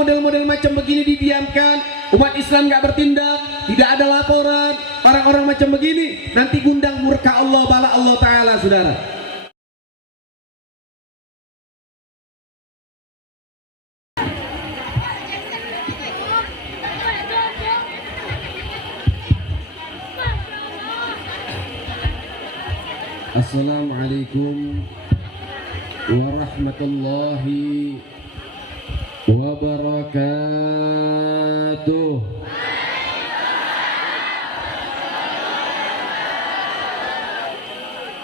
model-model macam begini didiamkan, umat Islam nggak bertindak, tidak ada laporan, orang-orang macam begini nanti gundang murka Allah, bala Allah Ta'ala, saudara. Assalamualaikum warahmatullahi wabarakatuh.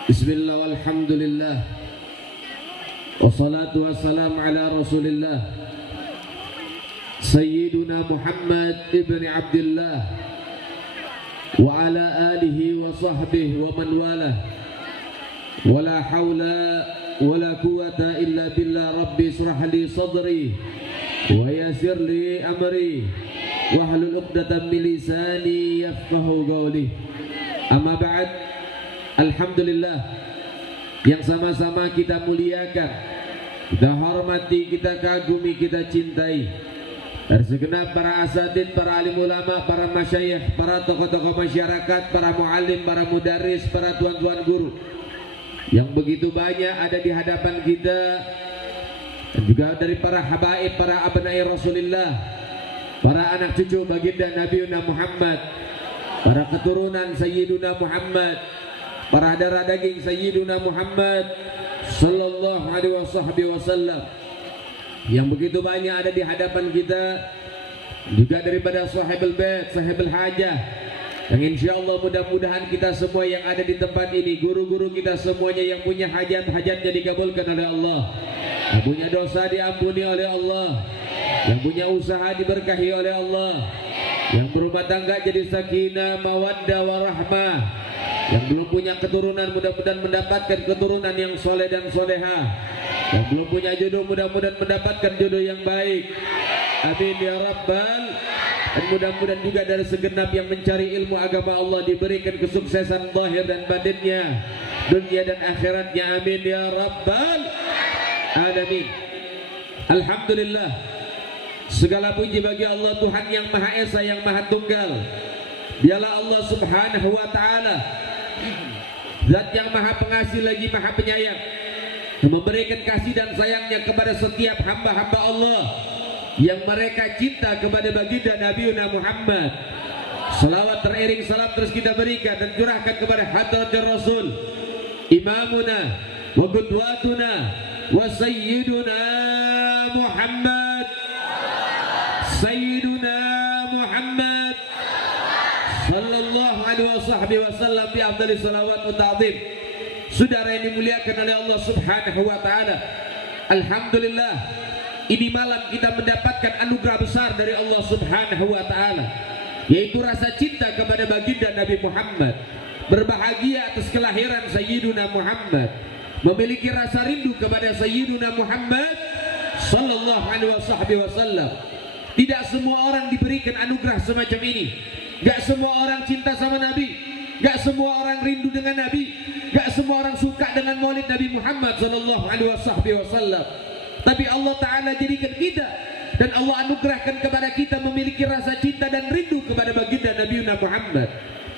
Bismillah walhamdulillah wassalatu wassalamu ala rasulillah Sayyiduna Muhammad ibn Abdullah wa ala alihi wa sahbihi wa man walah. Wala hawla wala quwata illa billah. Rabbi israh li sadri wa yassir li amri wahlul 'uqdatam min lisani yafqahu qawli. Amma ba'd. Alhamdulillah, yang sama-sama kita muliakan, kita hormati, kita kagumi, kita cintai, dari segenap para asatidz, para alim ulama, para masyayikh, para tokoh-tokoh masyarakat, para muallim, para mudaris, para tuan-tuan guru yang begitu banyak ada di hadapan kita, dan juga dari para habaib, para abnai Rasulullah, para anak cucu baginda Nabiuna Muhammad, para keturunan Sayyiduna Muhammad, para darah daging Sayyiduna Muhammad sallallahu alaihi wasallam, yang begitu banyak ada di hadapan kita, juga daripada sahibul bait, sahibul hajah, yang insya Allah mudah-mudahan kita semua yang ada di tempat ini, guru-guru kita semuanya yang punya hajat-hajatnya dikabulkan oleh Allah, yang punya dosa diampuni oleh Allah, yang punya usaha diberkahi oleh Allah, yang berumah tangga jadi sakinah, mawaddah, warahmah, yang belum punya keturunan mudah-mudahan mendapatkan keturunan yang soleh dan solehah, yang belum punya jodoh mudah-mudahan mendapatkan jodoh yang baik. Amin ya rabbal. Dan mudah-mudahan juga dari segenap yang mencari ilmu agama Allah diberikan kesuksesan zahir dan batinnya, dunia dan akhiratnya. Amin ya rabbal alamin. Alhamdulillah, segala puji bagi Allah Tuhan yang Maha Esa, yang Maha Tunggal. Dialah Allah Subhanahu wa Ta'ala, Zat yang Maha Pengasih lagi Maha Penyayang, yang memberikan kasih dan sayangnya kepada setiap hamba-hamba Allah yang mereka cinta kepada baginda Nabiuna Muhammad. Salawat teriring salam terus kita berikan dan curahkan kepada hadratir Rasul, imamuna wa qudwatuna wa sayyiduna Muhammad, sayyiduna Muhammad sallallahu alaihi wasallam bi afdhalis salawat wa ta'zim. Saudara yang dimuliakan oleh Allah Subhanahu wa Ta'ala, alhamdulillah, ini malam kita mendapatkan anugerah besar dari Allah Subhanahu wa Ta'ala, yaitu rasa cinta kepada baginda Nabi Muhammad. Berbahagia atas kelahiran Sayyiduna Muhammad, memiliki rasa rindu kepada Sayyiduna Muhammad sallallahu alaihi wasallam. Tidak semua orang diberikan anugerah semacam ini. Gak semua orang cinta sama Nabi, gak semua orang rindu dengan Nabi, gak semua orang suka dengan maulid Nabi Muhammad sallallahu alaihi wasallam. Tapi Allah Ta'ala jadikan kita, dan Allah anugerahkan kepada kita memiliki rasa cinta dan rindu kepada baginda Nabi Muhammad,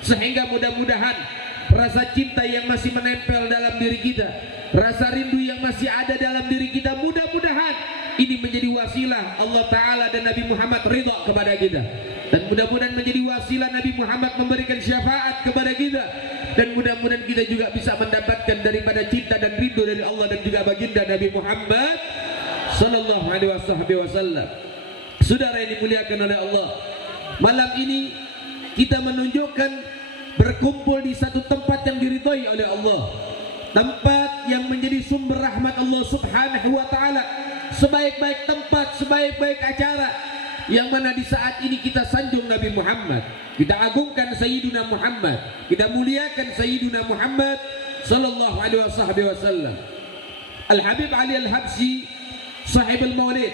sehingga mudah-mudahan rasa cinta yang masih menempel dalam diri kita, rasa rindu yang masih ada dalam diri kita, mudah-mudahan ini menjadi wasilah Allah Ta'ala dan Nabi Muhammad ridha kepada kita, dan mudah-mudahan menjadi wasilah Nabi Muhammad memberikan syafaat kepada kita, dan mudah-mudahan kita juga bisa mendapatkan daripada cinta dan rindu dari Allah dan juga baginda Nabi Muhammad sallallahu alaihi wasallam. Saudara yang dimuliakan oleh Allah, malam ini kita menunjukkan berkumpul di satu tempat yang diridhai oleh Allah, tempat yang menjadi sumber rahmat Allah Subhanahu wa Ta'ala, sebaik-baik tempat, sebaik-baik acara, yang mana di saat ini kita sanjung Nabi Muhammad, kita agungkan Sayyiduna Muhammad, kita muliakan Sayyiduna Muhammad sallallahu alaihi wasallam. Al-Habib Ali Al-Habsyi, sahibul maulid,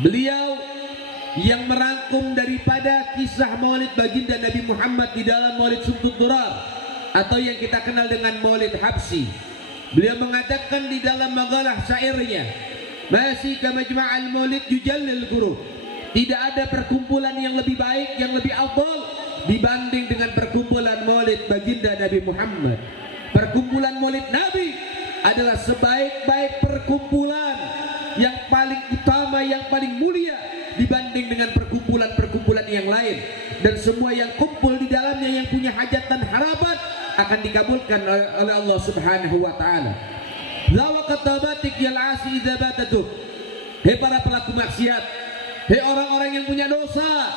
beliau yang merangkum daripada kisah maulid baginda Nabi Muhammad di dalam maulid Sumtut Durar, atau yang kita kenal dengan maulid Habsyi. Beliau mengatakan di dalam magalah syairnya, masih ka majma'al maulid yujallil qurub. Tidak ada perkumpulan yang lebih baik, yang lebih afdal dibanding dengan perkumpulan maulid baginda Nabi Muhammad. Perkumpulan maulid Nabi adalah sebaik-baik perkumpulan, yang paling utama, yang paling mulia dibanding dengan perkumpulan-perkumpulan yang lain. Dan semua yang kumpul di dalamnya yang punya hajat dan harapan akan dikabulkan oleh Allah Subhanahu wa taala. La waqtabatik yal asi idza batatu. Hei para pelaku maksiat, hei orang-orang yang punya dosa,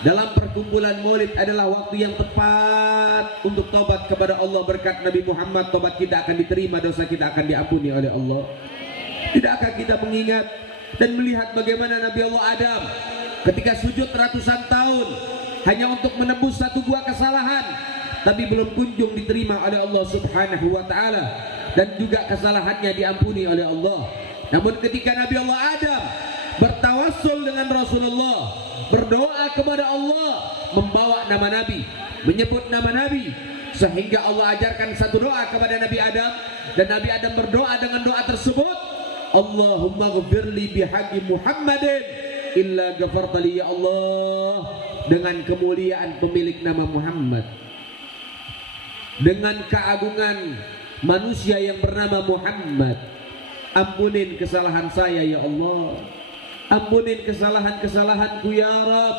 dalam perkumpulan maulid adalah waktu yang tepat untuk taubat kepada Allah. Berkat Nabi Muhammad, taubat kita akan diterima, dosa kita akan diampuni oleh Allah. Tidakkah kita mengingat dan melihat bagaimana Nabi Allah Adam ketika sujud ratusan tahun hanya untuk menebus satu buah kesalahan, tapi belum kunjung diterima oleh Allah Subhanahu wa taala, dan juga kesalahannya diampuni oleh Allah. Namun ketika Nabi Allah Adam bertawassul dengan Rasulullah, berdoa kepada Allah, membawa nama Nabi, menyebut nama Nabi, sehingga Allah ajarkan satu doa kepada Nabi Adam, dan Nabi Adam berdoa dengan doa tersebut, Allahumma ghfirli bihaqqi Muhammadin illa ghafartali, ya Allah, dengan kemuliaan pemilik nama Muhammad, dengan keagungan manusia yang bernama Muhammad, ampunin kesalahan saya ya Allah, ampunin kesalahan-kesalahanku ya Rabb.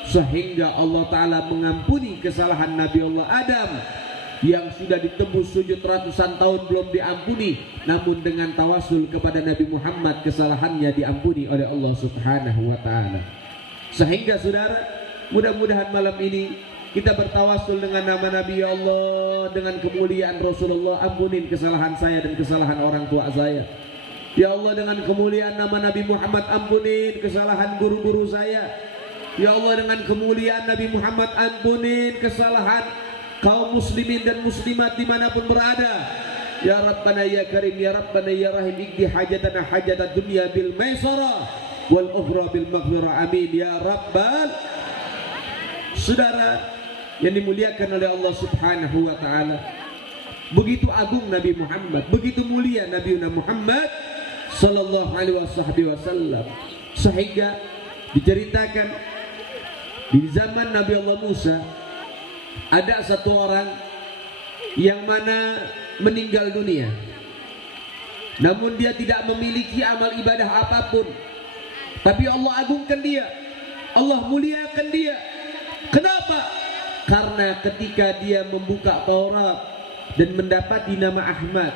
Sehingga Allah Ta'ala mengampuni kesalahan Nabi Allah Adam yang sudah ditebus sujud ratusan tahun belum diampuni, namun dengan tawasul kepada Nabi Muhammad kesalahannya diampuni oleh Allah Subhanahu wa taala. Sehingga saudara, mudah-mudahan malam ini kita bertawasul dengan nama Nabi, ya Allah, dengan kemuliaan Rasulullah, ampunin kesalahan saya dan kesalahan orang tua saya. Ya Allah, dengan kemuliaan nama Nabi Muhammad, ampunin kesalahan guru-guru saya. Ya Allah, dengan kemuliaan Nabi Muhammad, ampunin kesalahan kaum muslimin dan muslimat dimanapun berada. Ya Rabbana ya Karim, ya Rabbana ya Rahim, ikdi hajatana hajat dunia bil maisara wal ukhra bil maghfirah, amin ya Rabbal. Saudara yang dimuliakan oleh Allah Subhanahu wa taala, begitu agung Nabi Muhammad, begitu mulia Nabi Muhammad sallallahu alaihi wasallam, sehingga diceritakan di zaman Nabi Allah Musa ada satu orang yang mana meninggal dunia, namun dia tidak memiliki amal ibadah apapun, tapi Allah agungkan dia, Allah muliakan dia. Kenapa? Karena ketika dia membuka Taurat dan mendapati nama Ahmad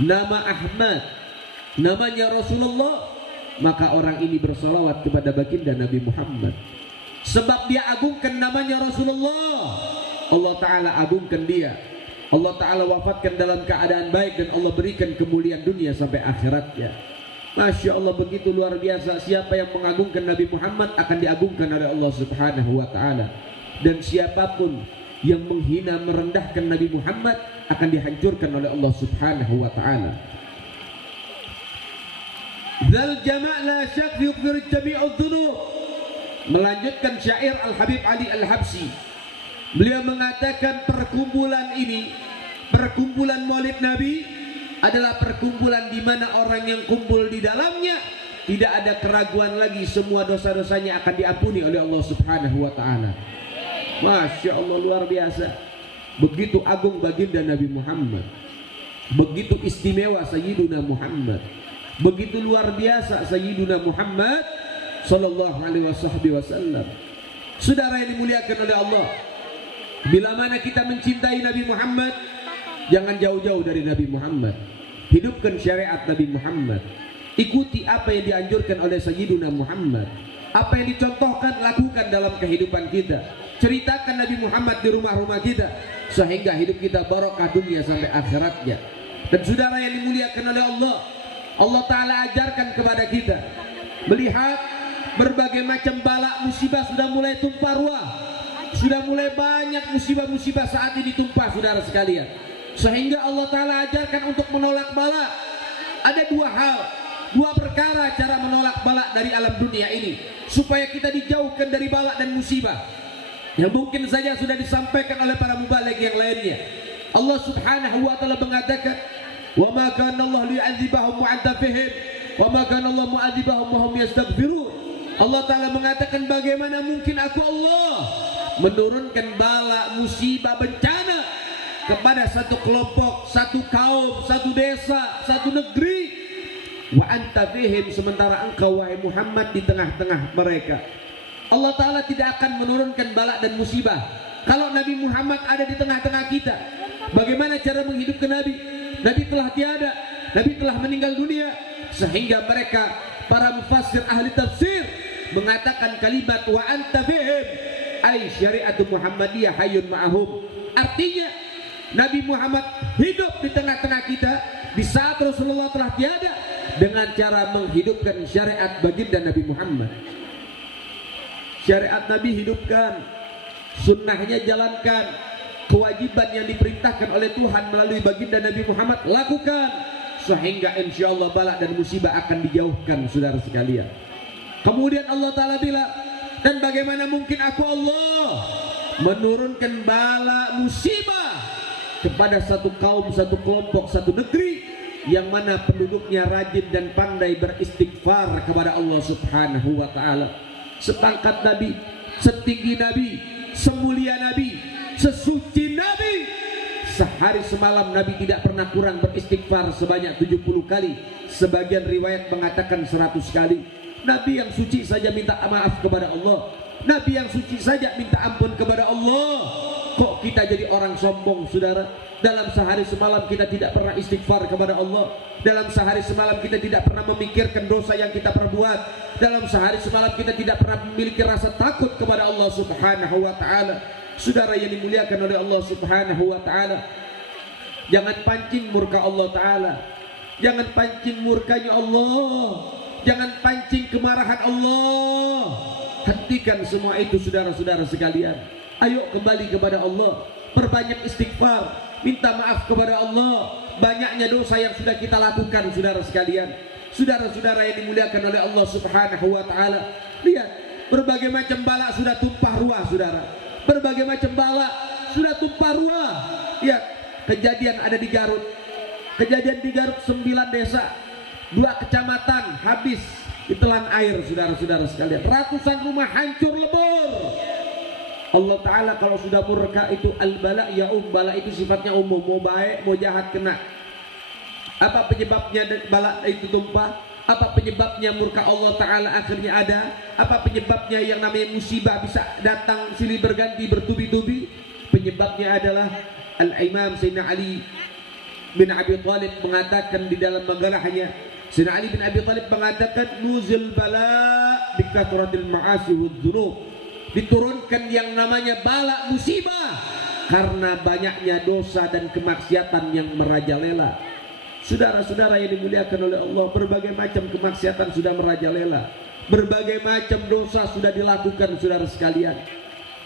nama Ahmad, namanya Rasulullah, maka orang ini bersalawat kepada baginda Nabi Muhammad. Sebab dia agungkan namanya Rasulullah, Allah Ta'ala agungkan dia. Allah Ta'ala wafatkan dalam keadaan baik, dan Allah berikan kemuliaan dunia sampai akhiratnya. Masya Allah, begitu luar biasa. Siapa yang mengagungkan Nabi Muhammad akan diagungkan oleh Allah Subhanahu wa ta'ala. Dan siapapun yang menghina, merendahkan Nabi Muhammad akan dihancurkan oleh Allah Subhanahu wa ta'ala. Dzal jama' la syak yughfir jami'udz dzunub. Melanjutkan syair Al-Habib Ali Al-Habsyi, beliau mengatakan perkumpulan ini, perkumpulan Maulid Nabi adalah perkumpulan di mana orang yang kumpul di dalamnya tidak ada keraguan lagi, semua dosa-dosanya akan diampuni oleh Allah Subhanahu wa taala. Masya Allah, luar biasa. Begitu agung baginda Nabi Muhammad, begitu istimewa Sayyiduna Muhammad, begitu luar biasa Sayyiduna Muhammad sallallahu alaihi wasallam. Saudara yang dimuliakan oleh Allah, bila mana kita mencintai Nabi Muhammad, jangan jauh-jauh dari Nabi Muhammad. Hidupkan syariat Nabi Muhammad, ikuti apa yang dianjurkan oleh Sayyiduna Muhammad, apa yang dicontohkan lakukan dalam kehidupan kita. Ceritakan Nabi Muhammad di rumah-rumah kita, sehingga hidup kita barokah dunia sampai akhiratnya. Dan saudara yang dimuliakan oleh Allah, Allah Ta'ala ajarkan kepada kita melihat berbagai macam bala musibah sudah mulai tumpah ruah, sudah mulai banyak musibah-musibah saat ini tumpah, saudara sekalian. Sehingga Allah Ta'ala ajarkan untuk menolak bala. Ada dua hal, dua perkara cara menolak bala dari alam dunia ini, supaya kita dijauhkan dari bala dan musibah yang mungkin saja sudah disampaikan oleh para mubaligh yang lainnya. Allah Subhanahu wa ta'ala mengatakan, Wa ma kana Allah liyu'adzibahum wa anta fihim. Wa ma kana Allah mu'adzibahum wa hum yastaghfirun. Allah Ta'ala mengatakan, bagaimana mungkin aku Allah menurunkan bala, musibah, bencana kepada satu kelompok, satu kaum, satu desa, satu negeri, wa anta fihim, sementara engkau wahai Muhammad di tengah-tengah mereka. Allah Ta'ala tidak akan menurunkan bala dan musibah kalau Nabi Muhammad ada di tengah-tengah kita. Bagaimana cara menghidupkan Nabi? Nabi telah tiada, Nabi telah meninggal dunia, sehingga mereka, para mufassir ahli tafsir, mengatakan kalimat wa anta fihim ay syariatu Muhammadiyah hayyun ma'ahum. Artinya Nabi Muhammad hidup di tengah-tengah kita di saat Rasulullah telah tiada, dengan cara menghidupkan syariat baginda Nabi Muhammad. Syariat Nabi hidupkan, sunnahnya jalankan, kewajiban yang diperintahkan oleh Tuhan melalui baginda Nabi Muhammad lakukan, sehingga insyaallah bala dan musibah akan dijauhkan, saudara sekalian. Kemudian Allah Ta'ala bilang, dan bagaimana mungkin aku Allah menurunkan bala musibah kepada satu kaum, satu kelompok, satu negeri yang mana penduduknya rajin dan pandai beristighfar kepada Allah Subhanahu wa Ta'ala. Sepangkat Nabi, setinggi Nabi, semulia Nabi, sesuci Nabi, sehari semalam Nabi tidak pernah kurang beristighfar sebanyak 70 kali. Sebagian riwayat mengatakan 100 kali. Nabi yang suci saja minta maaf kepada Allah, Nabi yang suci saja minta ampun kepada Allah. Kok kita jadi orang sombong, saudara? Dalam sehari semalam kita tidak pernah istighfar kepada Allah. Dalam sehari semalam kita tidak pernah memikirkan dosa yang kita perbuat. Dalam sehari semalam kita tidak pernah memiliki rasa takut kepada Allah Subhanahu wa Ta'ala. Saudara yang dimuliakan oleh Allah Subhanahu wa Ta'ala, jangan pancing murka Allah Ta'ala, jangan pancing murkanya Allah, jangan pancing kemarahan Allah. Hentikan semua itu, saudara-saudara sekalian. Ayo kembali kepada Allah, perbanyak istighfar, minta maaf kepada Allah. Banyaknya dosa yang sudah kita lakukan, saudara sekalian. Saudara-saudara yang dimuliakan oleh Allah Subhanahu wa Ta'ala, lihat, berbagai macam bala sudah tumpah ruah, saudara. Berbagai macam bala sudah tumpah ruah. Lihat, kejadian ada di Garut. Kejadian di Garut, 9 desa, 2 kecamatan habis ditelan air, saudara-saudara sekalian. Ratusan rumah hancur lebur. Allah Ta'ala kalau sudah murka itu al-bala ya bala itu sifatnya umum, mau baik mau jahat kena. Apa penyebabnya bala itu tumpah? Apa penyebabnya murka Allah Ta'ala akhirnya ada? Apa penyebabnya yang namanya musibah bisa datang silih berganti bertubi-tubi? Penyebabnya adalah Al-Imam Sayyidina Ali bin Abi Thalib mengatakan di dalam magalahnya, Sayyidina Ali bin Abi Thalib mengatakan, nuzul bala bi kathratil ma'asi wad dzunub, diturunkan yang namanya bala musibah karena banyaknya dosa dan kemaksiatan yang merajalela. Saudara-saudara yang dimuliakan oleh Allah, berbagai macam kemaksiatan sudah merajalela, berbagai macam dosa sudah dilakukan, saudara sekalian.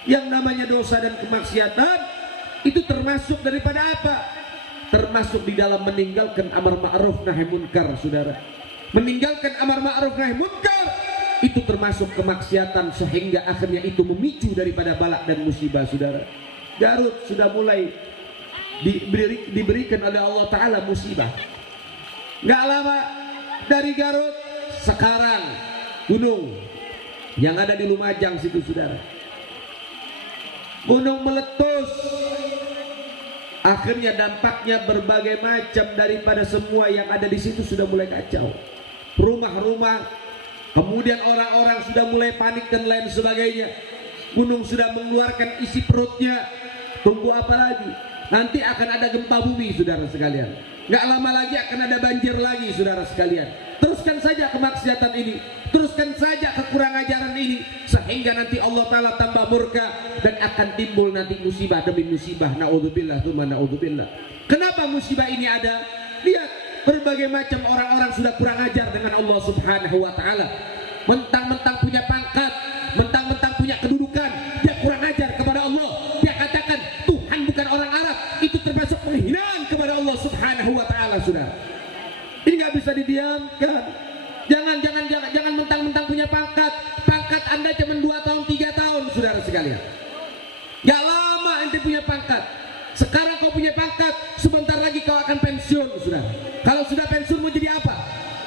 Yang namanya dosa dan kemaksiatan itu termasuk daripada apa? Termasuk di dalam meninggalkan amar ma'ruf nahi munkar, saudara. Meninggalkan amar ma'ruf nahi munkar itu termasuk kemaksiatan, sehingga akhirnya itu memicu daripada balak dan musibah, saudara. Garut sudah mulai diberikan oleh Allah Ta'ala musibah. Gak lama dari Garut, sekarang gunung yang ada di Lumajang situ, saudara, gunung meletus. Akhirnya dampaknya berbagai macam, daripada semua yang ada di situ sudah mulai kacau. Rumah-rumah, kemudian orang-orang sudah mulai panik dan lain sebagainya. Gunung sudah mengeluarkan isi perutnya. Tunggu apa lagi? Nanti akan ada gempa bumi, saudara sekalian. Gak lama lagi akan ada banjir lagi, saudara sekalian. Teruskan saja kemaksiatan ini, teruskan saja kekurang ajaran ini, sehingga nanti Allah Ta'ala tambah murka dan akan timbul nanti musibah demi musibah. Na'udzubillah, tsumma na'udzubillah. Kenapa musibah ini ada? Lihat, berbagai macam orang-orang sudah kurang ajar dengan Allah Subhanahu wa Ta'ala. Mentang-mentang punya pangkat, mentang-mentang punya kedudukan, dia kurang ajar kepada Allah. Dia katakan Tuhan bukan orang Arab. Itu termasuk penghinaan kepada Allah Subhanahu wa Ta'ala, saudara. Ini nggak bisa didiamkan. Jangan mentang-mentang punya pangkat. Pangkat Anda cuma 2 tahun 3 tahun, saudara sekalian. Gak lama ente punya pangkat. Sekarang kau punya pangkat, sebentar lagi kau akan pensiun. pensiun, saudara. Kalau sudah pensiun mau jadi apa?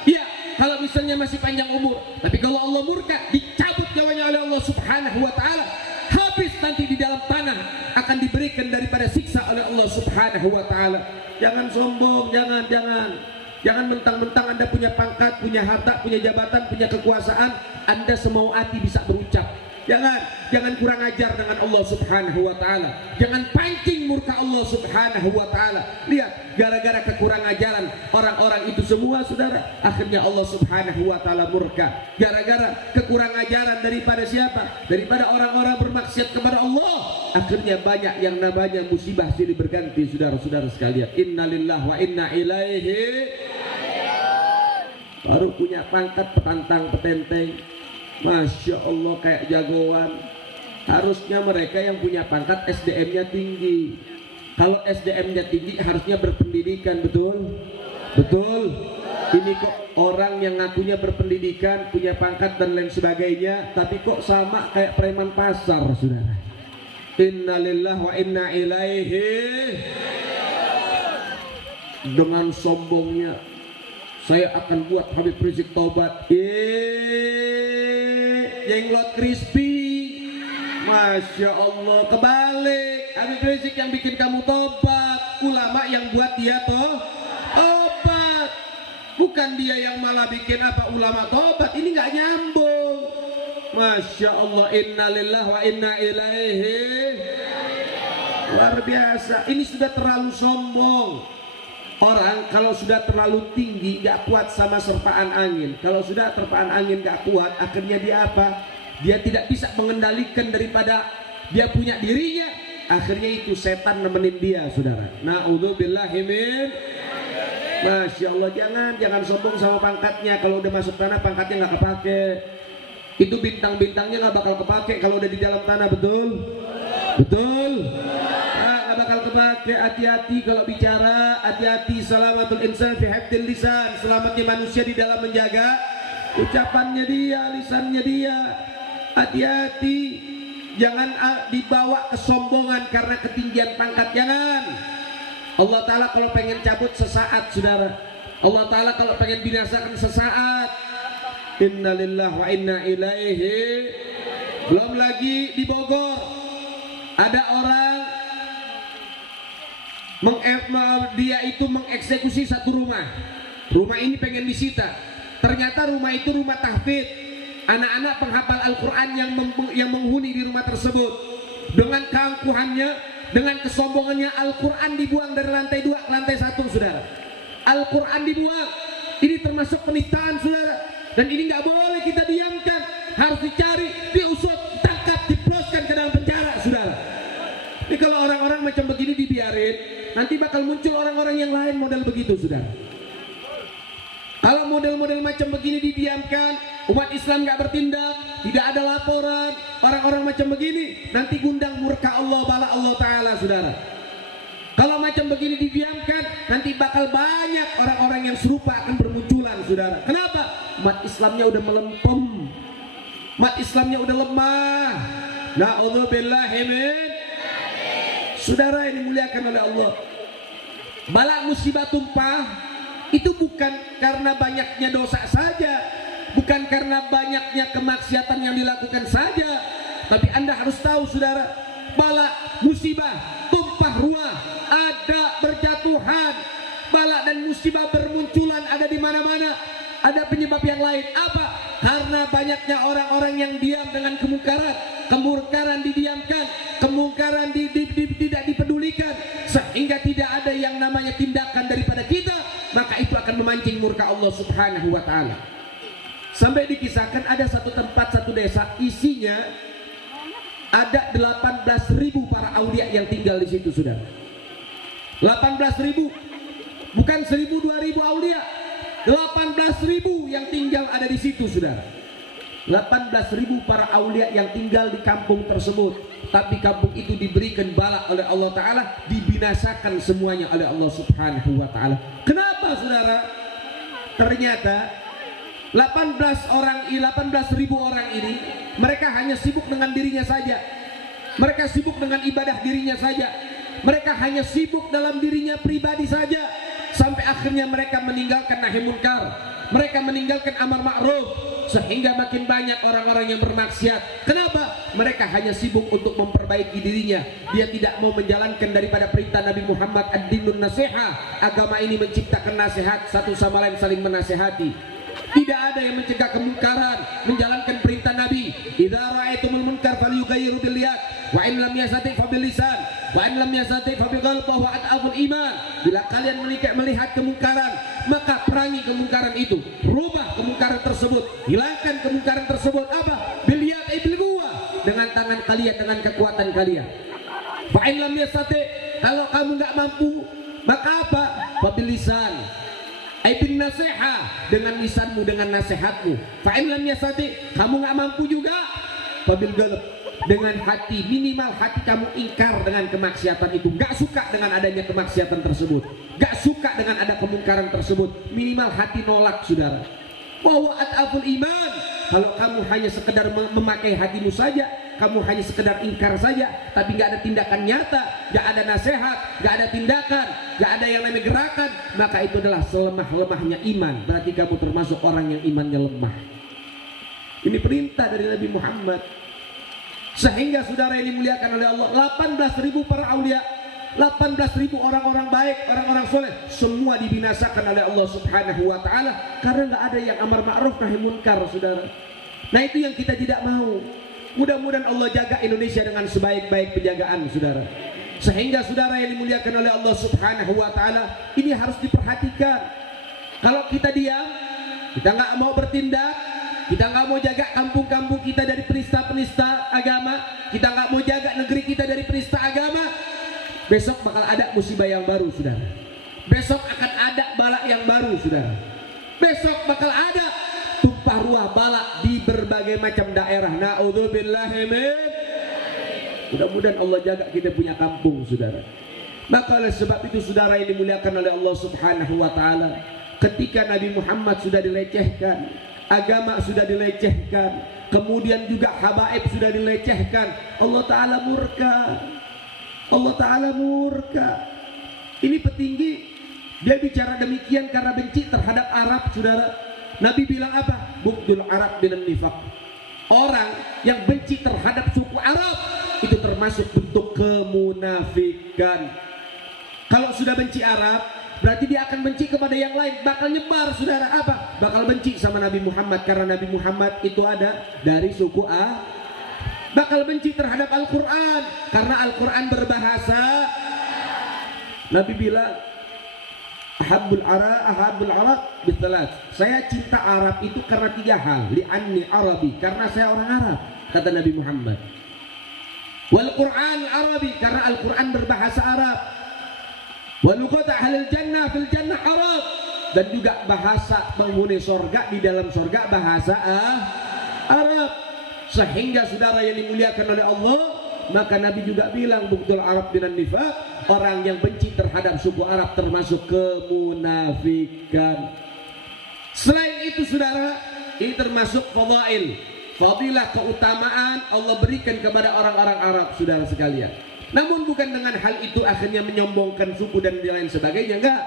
Iya, kalau misalnya masih panjang umur. Tapi kalau Allah murka, dicabut nyawanya oleh Allah Subhanahu wa taala, habis nanti di dalam tanah akan diberikan daripada siksa oleh Allah Subhanahu wa taala. Jangan sombong, jangan mentang-mentang Anda punya pangkat, punya harta, punya jabatan, punya kekuasaan, Anda semau hati bisa berucap. Jangan kurang ajar dengan Allah Subhanahu wa taala. Jangan pancing murka Allah Subhanahu wa taala. Lihat, gara-gara kekurang ajaran orang-orang itu semua, saudara, akhirnya Allah Subhanahu wa taala murka. Gara-gara kekurang ajaran daripada siapa? Daripada orang-orang bermaksiat kepada Allah, akhirnya banyak yang namanya musibah silih berganti, saudara-saudara sekalian. Innalillahi wa inna ilaihi. Baru punya pangkat petantang petenteng, Masya Allah kayak jagoan. Harusnya mereka yang punya pangkat SDM-nya tinggi. Kalau SDM-nya tinggi harusnya berpendidikan, betul? Betul? Ini kok orang yang ngakunya berpendidikan, punya pangkat dan lain sebagainya, tapi kok sama kayak preman pasar, saudara. Innalillahi wa inna ilaihi. Dengan sombongnya, saya akan buat Habib Rizik tobat. Jenglot crispy, Masya Allah. Kebalik, Habib Rizik yang bikin kamu tobat, ulama yang buat dia tobat, bukan dia yang malah bikin ulama tobat. Ini nggak nyambung. Masya Allah. Innalillahi wa inna ilaihi. Luar biasa. Ini sudah terlalu sombong. Orang kalau sudah terlalu tinggi gak kuat sama serpaan angin. Kalau sudah terpaan angin gak kuat, akhirnya dia apa? Dia tidak bisa mengendalikan daripada dia punya dirinya. Akhirnya itu setan nemenin dia, saudara. Na'udzubillahi min. Masya Allah. Jangan sombong sama pangkatnya. Kalau udah masuk tanah pangkatnya gak kepake. Itu bintang-bintangnya gak bakal kepake kalau udah di dalam tanah, betul? Betul? Bakal kepake. Hati-hati kalau bicara, hati-hati. Salamatul insan fi hifdzil lisan. Selamatnya manusia di dalam menjaga ucapannya dia, lisannya dia. Hati-hati, jangan dibawa kesombongan karena ketinggian pangkat. Jangan. Allah Ta'ala kalau pengen cabut sesaat, saudara. Allah Ta'ala kalau pengen binasakan sesaat. Innalillahi wa inna ilaihi. Belum lagi di Bogor ada orang dia itu mengeksekusi satu rumah. Rumah ini pengen disita. Ternyata rumah itu rumah tahfidz. Anak-anak penghafal Al-Quran yang menghuni di rumah tersebut. Dengan keangkuhannya, dengan kesombongannya, Al-Quran dibuang dari lantai 2 ke lantai 1, saudara. Al-Quran dibuang. Ini termasuk penistaan, saudara. Dan ini nggak boleh kita diamkan. Harus dicari, diusut, tangkap, diploskan ke dalam penjara, saudara. Ini kalau orang-orang macam begini dibiarin, nanti bakal muncul orang-orang yang lain model begitu, saudara. Kalau model-model macam begini didiamkan, umat Islam nggak bertindak, tidak ada laporan, orang-orang macam begini nanti gundang murka Allah, bala Allah Ta'ala, saudara. Kalau macam begini didiamkan, nanti bakal banyak orang-orang yang serupa akan bermunculan, saudara. Kenapa? Umat Islamnya udah melempem, umat Islamnya udah lemah. Na'udzubillahi min. Saudara yang dimuliakan oleh Allah, bala musibah tumpah itu bukan karena banyaknya dosa saja, bukan karena banyaknya kemaksiatan yang dilakukan saja, tapi Anda harus tahu, saudara, bala musibah tumpah ruah, ada berjatuhan, bala dan musibah bermunculan ada di mana-mana. Ada penyebab yang lain. Apa? Karena banyaknya orang-orang yang diam dengan kemungkaran didiamkan, kemungkaran tidak dipedulikan, sehingga tidak ada yang namanya tindakan daripada kita, maka itu akan memancing murka Allah Subhanahu wa Ta'ala. Sampai dikisahkan ada satu tempat, satu desa, isinya ada 18.000 para aulia yang tinggal di situ, saudara. 18.000, bukan 1.000 2.000 aulia. 18.000 yang tinggal ada di situ, saudara. 18.000 para aulia yang tinggal di kampung tersebut. Tapi kampung itu diberikan bala oleh Allah Ta'ala, dibinasakan semuanya oleh Allah Subhanahu wa Ta'ala. Kenapa, saudara? Ternyata 18.000 orang ini, mereka hanya sibuk dengan dirinya saja. Mereka sibuk dengan ibadah dirinya saja. Mereka hanya sibuk dalam dirinya pribadi saja. Sampai akhirnya mereka meninggalkan nahi munkar, mereka meninggalkan amar ma'ruf, sehingga makin banyak orang-orang yang bermaksiat. Kenapa? Mereka hanya sibuk untuk memperbaiki dirinya. Dia tidak mau menjalankan daripada perintah Nabi Muhammad, ad-dinun nasiha. Agama ini menciptakan nasihat, satu sama lain saling menasihati. Tidak ada yang mencegah kemungkaran, menjalankan perintah Nabi. Idza ra'aitumul munkar falyughayyiru bil yad, wa in lam yastati' fa bil lisan, wa in lam yastati' fa bil qalbi wa ad'aful iman. Bila kalian melihat kemungkaran, maka perangi kemungkaran itu, rubah kemungkaran tersebut, hilangkan kemungkaran tersebut. Apa? Bil yad, bil quwwah, dengan tangan kalian, dengan kekuatan kalian. Fa in lam yastati', kalau kamu enggak mampu, maka apa? Fa bil lisan, bin nasiha, dengan lisanmu, dengan nasihatmu. Fa'in lam yastati, kamu nggak mampu juga, fabil qalb, dengan hati, minimal hati kamu ingkar dengan kemaksiatan itu, nggak suka dengan adanya kemaksiatan tersebut, nggak suka dengan ada kemungkaran tersebut, minimal hati nolak, saudara. Wa ad'aful iman, kalau kamu hanya sekedar memakai hatimu saja, kamu hanya sekedar ingkar saja, tapi nggak ada tindakan nyata, nggak ada nasihat, nggak ada tindakan, nggak ada yang namanya gerakan, maka itu adalah selemah-lemahnya iman. Berarti kamu termasuk orang yang imannya lemah. Ini perintah dari Nabi Muhammad. Sehingga saudara yang dimuliakan oleh Allah, 18.000 para aulia, 18.000 orang-orang baik, orang-orang soleh, semua dibinasakan oleh Allah Subhanahu wa ta'ala karena nggak ada yang amar ma'ruf nahi munkar, saudara. Nah, itu yang kita tidak mau. Mudah-mudahan Allah jaga Indonesia dengan sebaik-baik penjagaan, saudara. Sehingga saudara yang dimuliakan oleh Allah Subhanahu wa ta'ala, ini harus diperhatikan. Kalau kita diam, kita nggak mau bertindak, kita nggak mau jaga kampung-kampung kita dari penista-penista agama, kita nggak mau jaga negeri kita dari penista agama, besok bakal ada musibah yang baru, saudara. Besok akan ada bala yang baru, saudara. Besok bakal ada tumpah ruah bala di berbagai macam daerah. Na'udzubillahi min. Mudah-mudahan Allah jaga kita punya kampung, saudara. Maka oleh sebab itu saudara yang dimuliakan oleh Allah Subhanahu wa ta'ala, ketika Nabi Muhammad sudah dilecehkan, agama sudah dilecehkan, kemudian juga habaib sudah dilecehkan, Allah ta'ala murka. Allah ta'ala murka. Ini petinggi, dia bicara demikian karena benci terhadap Arab, saudara. Nabi bilang apa? Bughdul Arab binan nifaq. Orang yang benci terhadap suku Arab itu termasuk bentuk kemunafikan. Kalau sudah benci Arab, berarti dia akan benci kepada yang lain, bakal nyebar, saudara. Apa? Bakal benci sama Nabi Muhammad karena Nabi Muhammad itu ada dari suku A. Bakal benci terhadap Al-Quran karena Al-Quran berbahasa. Nabi bilang, ahabbul arab bitalat. Saya cinta Arab itu karena 3 hal. Li'anni Arabi, karena saya orang Arab, kata Nabi Muhammad. Wal Quran Arabi, karena Al-Quran berbahasa Arab. Wal lughatu ahlil jannah fil jannah Arab, dan juga bahasa penghuni sorga di dalam sorga bahasa Arab. Sehingga saudara yang dimuliakan oleh Allah, maka Nabi juga bilang bughdul Arab binan nifaq, orang yang benci terhadap suku Arab termasuk kemunafikan. Selain itu saudara, ini termasuk fadail, fadilah, keutamaan Allah berikan kepada orang-orang Arab, saudara sekalian. Namun bukan dengan hal itu akhirnya menyombongkan suku dan lain sebagainya, enggak.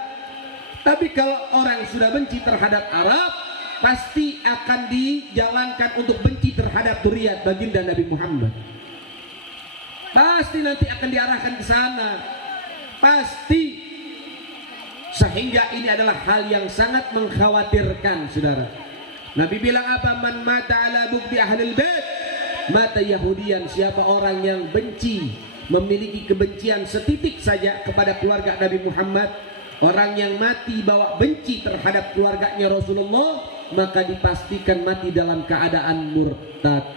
Tapi kalau orang sudah benci terhadap Arab, pasti akan dijalankan untuk benci terhadap dzurriyyah baginda Nabi Muhammad. Pasti nanti akan diarahkan ke sana. Pasti. Sehingga ini adalah hal yang sangat mengkhawatirkan, saudara. Nabi bilang apa? Man mata ala bughdhi ahlil bait mata Yahudian. Siapa orang yang benci, memiliki kebencian setitik saja kepada keluarga Nabi Muhammad, orang yang mati bawa benci terhadap keluarganya Rasulullah, maka dipastikan mati dalam keadaan murtad,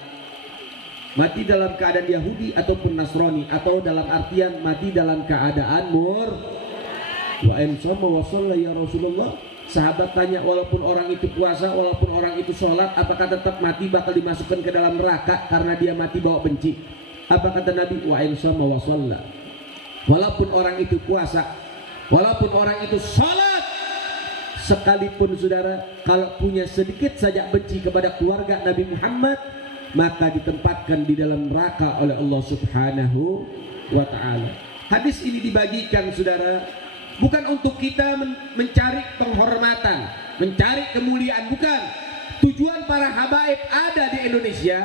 mati dalam keadaan Yahudi ataupun Nasrani, atau dalam artian mati dalam keadaan wa in shoma wa shalla ya Rasulullah. Sahabat tanya, walaupun orang itu puasa, walaupun orang itu sholat, apakah tetap mati bakal dimasukkan ke dalam neraka karena dia mati bawa benci? Apa kata Nabi? Wa in shoma wa shalla, walaupun orang itu puasa, walaupun orang itu sholat, sekalipun saudara, kalau punya sedikit saja benci kepada keluarga Nabi Muhammad, maka ditempatkan di dalam neraka oleh Allah Subhanahu wa ta'ala. Hadis ini dibagikan saudara bukan untuk kita mencari penghormatan, mencari kemuliaan, bukan. Tujuan para habaib ada di Indonesia,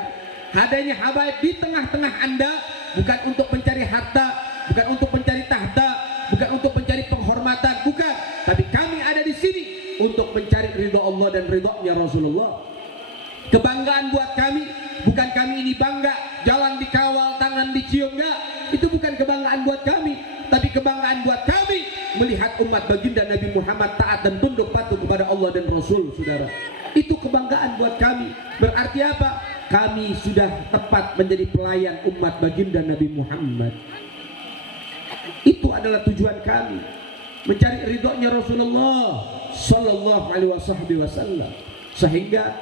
adanya habaib di tengah-tengah Anda bukan untuk mencari harta, bukan untuk mencari tahta, bukan untuk mencari penghormatan, bukan. Tapi kami ada di sini untuk mencari ridho Allah dan ridhonya Rasulullah. Kebanggaan buat kami, bukan kami ini bangga jalan dikawal, tangan dicium, enggak. Itu bukan kebanggaan buat kami, tapi kebanggaan buat kami melihat umat baginda Nabi Muhammad taat dan tunduk patuh kepada Allah dan Rasul, saudara. Itu kebanggaan buat kami. Berarti apa? Kami sudah tepat menjadi pelayan umat baginda Nabi Muhammad. Itu adalah tujuan kami, mencari ridhonya Rasulullah Sallallahu Alaihi Wasallam. Sehingga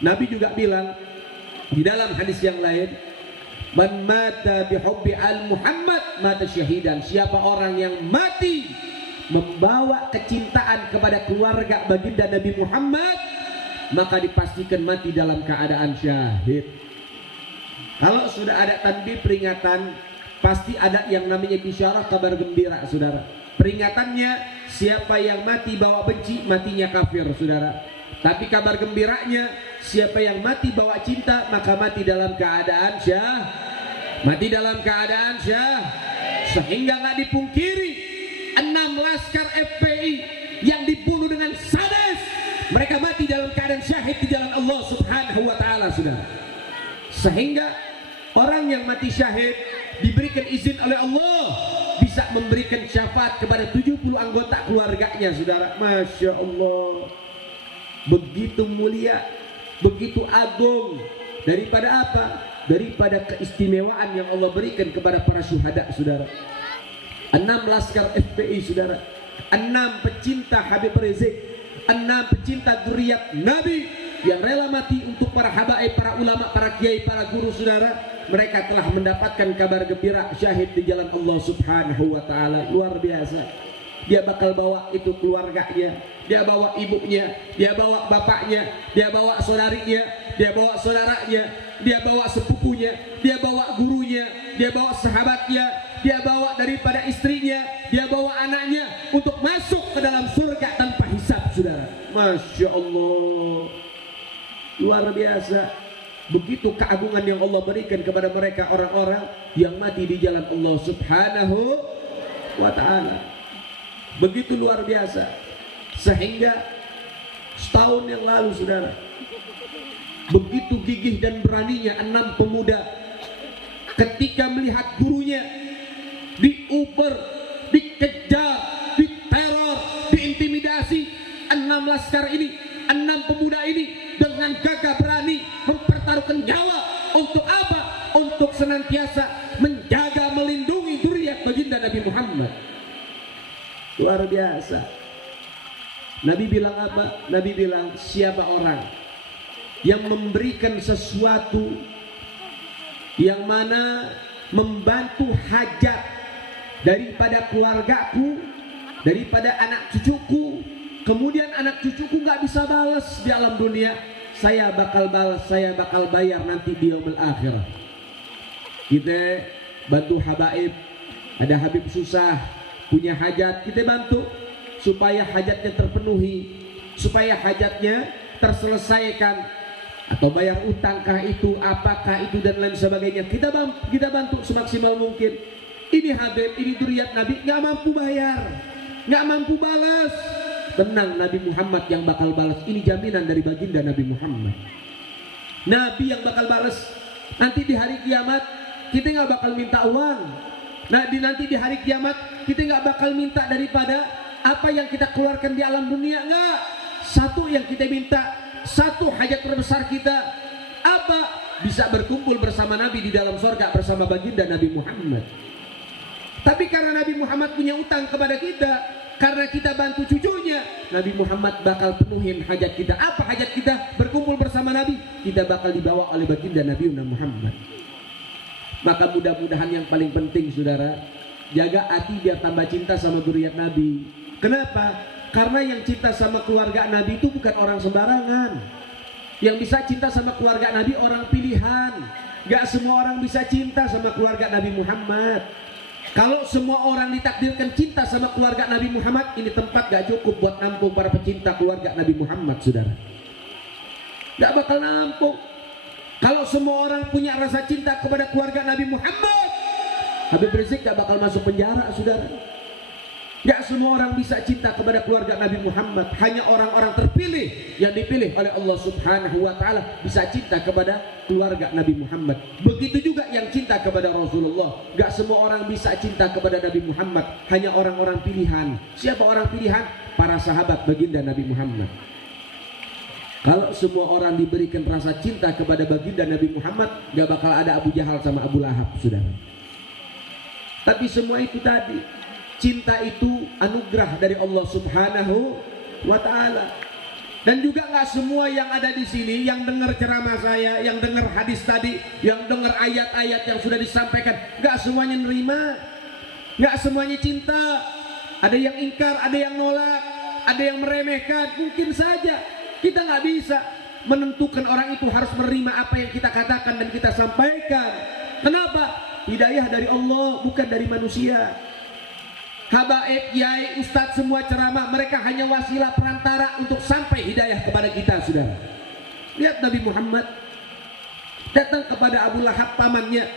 Nabi juga bilang di dalam hadis yang lain, man mata bihubbi al Muhammad mata syahidan. Siapa orang yang mati membawa kecintaan kepada keluarga baginda Nabi Muhammad, maka dipastikan mati dalam keadaan syahid. Kalau sudah ada tanda peringatan, pasti ada yang namanya bisyarah, kabar gembira, saudara. Peringatannya, siapa yang mati bawa benci, matinya kafir, saudara. Tapi kabar gembiranya, siapa yang mati bawa cinta, maka mati dalam keadaan syah. Mati dalam keadaan syah. Sehingga nggak dipungkiri, 6 laskar FPI yang dibunuh dengan sadis, mereka mati dalam keadaan syahid di jalan Allah Subhanahu wa Ta'ala, saudara. Sehingga orang yang mati syahid diberikan izin oleh Allah bisa memberikan syafaat kepada 70 anggota keluarganya, saudara. Masya Allah, begitu mulia, begitu agung. Daripada apa? Daripada keistimewaan yang Allah berikan kepada para syuhada, saudara. 6 laskar FPI, saudara. 6 pecinta Habib Rizik, 6 pecinta dzurriyyat Nabi yang rela mati untuk para habaib, para ulama, para kiai, para guru, saudara. Mereka telah mendapatkan kabar gembira syahid di jalan Allah Subhanahu wa Ta'ala. Luar biasa. Dia bakal bawa itu keluarganya, dia bawa ibunya, dia bawa bapaknya, dia bawa saudarinya, dia bawa saudaranya, dia bawa sepupunya, dia bawa gurunya, dia bawa sahabatnya, dia bawa daripada istrinya, dia bawa anaknya untuk masuk ke dalam surga tanpa hisab, saudara. Masya Allah, luar biasa. Begitu keagungan yang Allah berikan kepada mereka, orang-orang yang mati di jalan Allah Subhanahu wa Ta'ala. Begitu luar biasa. Sehingga setahun yang lalu, saudara, begitu gigih dan beraninya 6 pemuda ketika melihat gurunya diuber, dikejar, diteror, diintimidasi. 6 laskar ini, 6 pemuda ini dengan gagah berani mempertaruhkan nyawa. Untuk apa? Untuk senantiasa menjaga, melindungi dzurriyyat baginda Nabi Muhammad. Luar biasa. Nabi bilang apa? Nabi bilang, siapa orang yang memberikan sesuatu yang mana membantu hajat daripada keluargaku, daripada anak cucuku, kemudian anak cucuku nggak bisa balas di alam dunia, saya bakal balas, saya bakal bayar nanti di yaumul akhirah. Kita bantu habaib, ada habib susah, punya hajat, kita bantu supaya hajatnya terpenuhi, supaya hajatnya terselesaikan, atau bayar utangkah itu, apakah itu dan lain sebagainya. Kita bantu semaksimal mungkin. Ini habib, ini dzurriyyat Nabi nggak mampu bayar, nggak mampu balas. Tenang, Nabi Muhammad yang bakal balas. Ini jaminan dari baginda Nabi Muhammad. Nabi yang bakal balas. Nanti di hari kiamat kita nggak bakal minta uang. Nah, nanti di hari kiamat kita nggak bakal minta daripada apa yang kita keluarkan di alam dunia. Nggak. Satu yang kita minta, satu hajat terbesar kita apa? Bisa berkumpul bersama Nabi di dalam surga bersama baginda Nabi Muhammad. Tapi karena Nabi Muhammad punya utang kepada kita, karena kita bantu cucunya, Nabi Muhammad bakal penuhin hajat kita. Apa hajat kita? Berkumpul bersama Nabi. Kita bakal dibawa oleh baginda Nabi Muhammad. Maka mudah-mudahan yang paling penting, saudara, jaga hati biar tambah cinta sama dzurriyyat Nabi. Kenapa? Karena yang cinta sama keluarga Nabi itu bukan orang sembarangan. Yang bisa cinta sama keluarga Nabi orang pilihan. Gak semua orang bisa cinta sama keluarga Nabi Muhammad. Kalau semua orang ditakdirkan cinta sama keluarga Nabi Muhammad, ini tempat gak cukup buat nampung para pecinta keluarga Nabi Muhammad, saudara. Gak bakal nampung. Kalau semua orang punya rasa cinta kepada keluarga Nabi Muhammad, Habib Rizik gak bakal masuk penjara, saudara. Gak semua orang bisa cinta kepada keluarga Nabi Muhammad. Hanya orang-orang terpilih yang dipilih oleh Allah Subhanahu wa ta'ala bisa cinta kepada keluarga Nabi Muhammad. Begitu juga yang cinta kepada Rasulullah. Gak semua orang bisa cinta kepada Nabi Muhammad. Hanya orang-orang pilihan. Siapa orang pilihan? Para sahabat baginda Nabi Muhammad. Kalau semua orang diberikan rasa cinta kepada baginda Nabi Muhammad, gak bakal ada Abu Jahal sama Abu Lahab, saudara. Tapi semua itu tadi, cinta itu anugerah dari Allah Subhanahu wa ta'ala. Dan juga gak semua yang ada di sini, yang dengar ceramah saya, yang dengar hadis tadi, yang dengar ayat-ayat yang sudah disampaikan, gak semuanya nerima, gak semuanya cinta. Ada yang ingkar, ada yang nolak, ada yang meremehkan. Mungkin saja kita nggak bisa menentukan orang itu harus menerima apa yang kita katakan dan kita sampaikan. Kenapa? Hidayah dari Allah, bukan dari manusia. Habaib, kiai, ustadz, semua ceramah, mereka hanya wasilah perantara untuk sampai hidayah kepada kita, saudara. Lihat Nabi Muhammad datang kepada Abu Lahab, pamannya.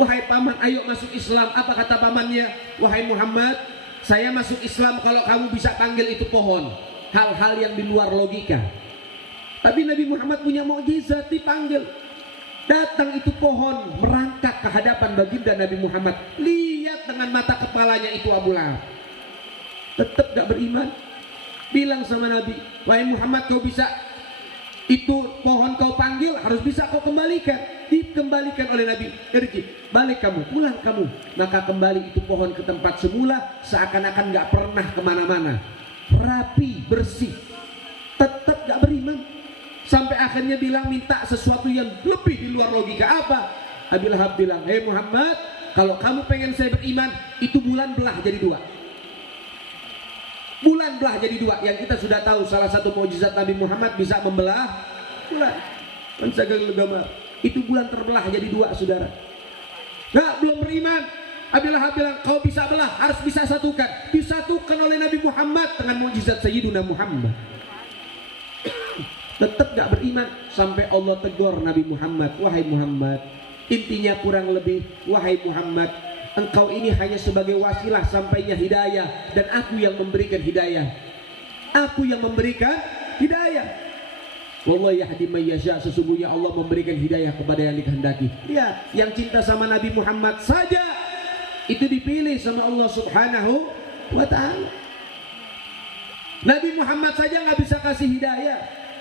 Wahai paman, ayo masuk Islam. Apa kata pamannya? Wahai Muhammad, saya masuk Islam kalau kamu bisa panggil itu pohon. Hal-hal yang di luar logika. Tapi Nabi Muhammad punya mukjizat, dipanggil. Datang itu pohon merangkak ke hadapan baginda Nabi Muhammad. Lihat dengan mata kepalanya itu Abu Lahab. Tetap gak beriman. Bilang sama Nabi, wahai Muhammad, kau bisa itu pohon kau panggil, harus bisa kau kembalikan. Dikembalikan oleh Nabi. Irji, balik kamu, pulang kamu. Maka kembali itu pohon ke tempat semula, seakan-akan gak pernah kemana-mana. Rapi, bersih. Tetap gak beriman. Sampai akhirnya bilang minta sesuatu yang lebih di luar logika. Apa? Abu Lahab bilang, hei Muhammad, kalau kamu pengen saya beriman, itu bulan belah jadi dua. Bulan belah jadi dua. Yang kita sudah tahu salah satu mukjizat Nabi Muhammad bisa membelah bulan. Itu bulan terbelah jadi dua, saudara. Gak, belum beriman. Abu Lahab bilang, kau bisa belah, harus bisa satukan. Disatukan oleh Nabi Muhammad dengan mukjizat Sayyiduna Muhammad. Tetap gak beriman. Sampai Allah tegur Nabi Muhammad, wahai Muhammad, intinya kurang lebih, wahai Muhammad, engkau ini hanya sebagai wasilah sampainya hidayah, dan aku yang memberikan hidayah. Aku yang memberikan hidayah. Wallahu yahdi may yasha, sesungguhnya Allah memberikan hidayah kepada yang dikehendaki. Ya, yang cinta sama Nabi Muhammad saja itu dipilih sama Allah Subhanahu wa ta'ala. Nabi Muhammad saja nggak bisa kasih hidayah,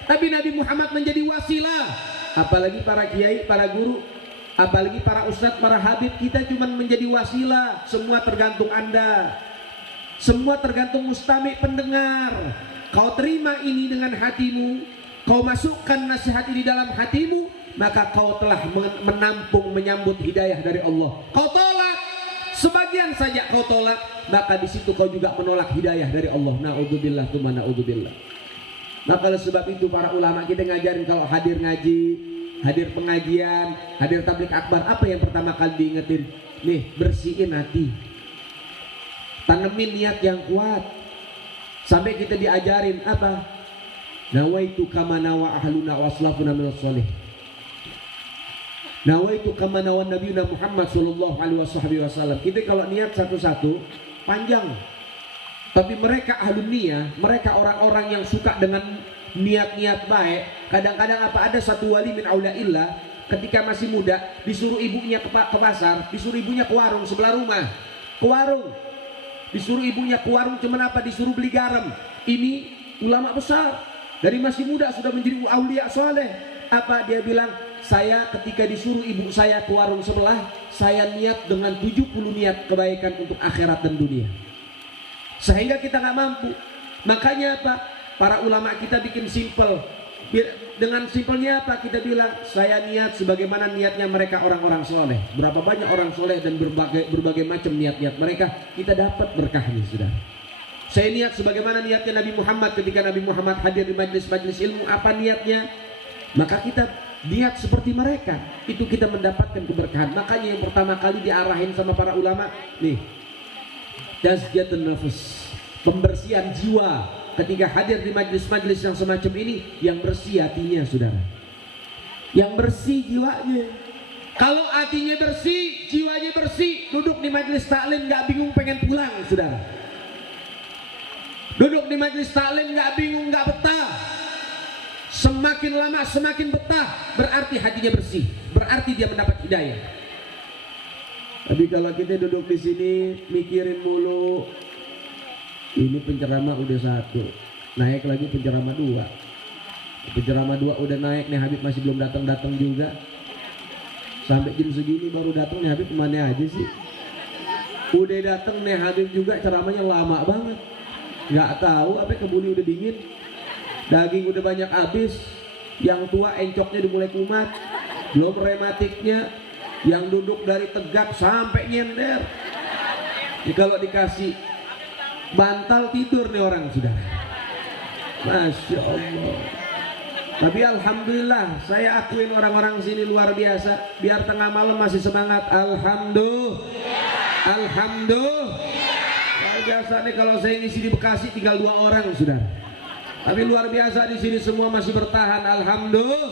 tapi Nabi Muhammad menjadi wasilah. Apalagi para kiai, para guru, apalagi para ustadz, para habib, kita cuma menjadi wasilah. Semua tergantung Anda. Semua tergantung mustami' pendengar. Kau terima ini dengan hatimu, kau masukkan nasihat ini dalam hatimu, maka kau telah menampung, menyambut hidayah dari Allah. Kau tolak, sebagian saja kau tolak, maka di situ kau juga menolak hidayah dari Allah. Na'udzubillah, tuma na'udzubillah. Maka oleh sebab itu para ulama kita ngajarin kalau hadir ngaji, hadir pengajian, hadir tabligh akbar, apa yang pertama kali diingetin? Nih, bersihin hati, tanemin niat yang kuat. Sampai kita diajarin apa? Nawaitu kama nawa ahluna wa aslafuna minas solih. Nawaitu kama nawa nabiyuna Muhammad sallallahu alaihi wasallam. Kita kalau niat satu-satu panjang. Tapi mereka ahlun niyah, mereka orang-orang yang suka dengan niat-niat baik. Kadang-kadang apa, ada satu wali min auliaillah ketika masih muda disuruh ibunya ke pasar, disuruh ibunya ke warung sebelah rumah. Ke warung. Disuruh ibunya ke warung, cuman apa? Disuruh beli garam. Ini ulama besar, dari masih muda sudah menjadi aulia soleh. Apa dia bilang? Saya ketika disuruh ibu saya ke warung sebelah, saya niat dengan 70 niat kebaikan untuk akhirat dan dunia. Sehingga kita nggak mampu. Makanya apa? Para ulama kita bikin simple. Dengan simpelnya apa? Kita bilang, saya niat sebagaimana niatnya mereka orang-orang soleh. Berapa banyak orang soleh dan berbagai macam niat-niat mereka, kita dapat berkahnya, sudah. Saya niat sebagaimana niatnya Nabi Muhammad ketika Nabi Muhammad hadir di majlis-majlis ilmu. Apa niatnya? Maka kita niat seperti mereka, itu kita mendapatkan keberkahan. Makanya yang pertama kali diarahin sama para ulama nih, tazkiyatun nafs, pembersihan jiwa. Ketika hadir di majlis-majlis yang semacam ini, yang bersih hatinya saudara, yang bersih jiwanya. Kalau hatinya bersih, jiwanya bersih, duduk di majlis taklim nggak bingung pengen pulang saudara. Duduk di majlis taklim nggak bingung, nggak betah. Semakin lama semakin betah, berarti hatinya bersih, berarti dia mendapat hidayah. Tapi kalau kita duduk di sini mikirin mulu, ini penceramah udah 1, naik lagi penceramah 2, penceramah 2 udah naik nih, Habib masih belum datang juga. Sampai jam segini baru datang nih, Habib kemana aja sih? Udah datang nih Habib juga, ceramahnya lama banget. Nggak tahu apa kebuli udah dingin, daging udah banyak habis, yang tua encoknya udah mulai kumat, belum rematiknya, yang duduk dari tegap sampai nyender. Kalau dikasih bantal tidur nih orang sudah. Masya Allah. Tapi alhamdulillah, saya akuin orang-orang sini luar biasa. Biar tengah malam masih semangat. Alhamdulillah. Luar biasa nih, kalau saya ngisi di Bekasi tinggal 2 orang sudah. Tapi luar biasa di sini semua masih bertahan. Alhamdulillah.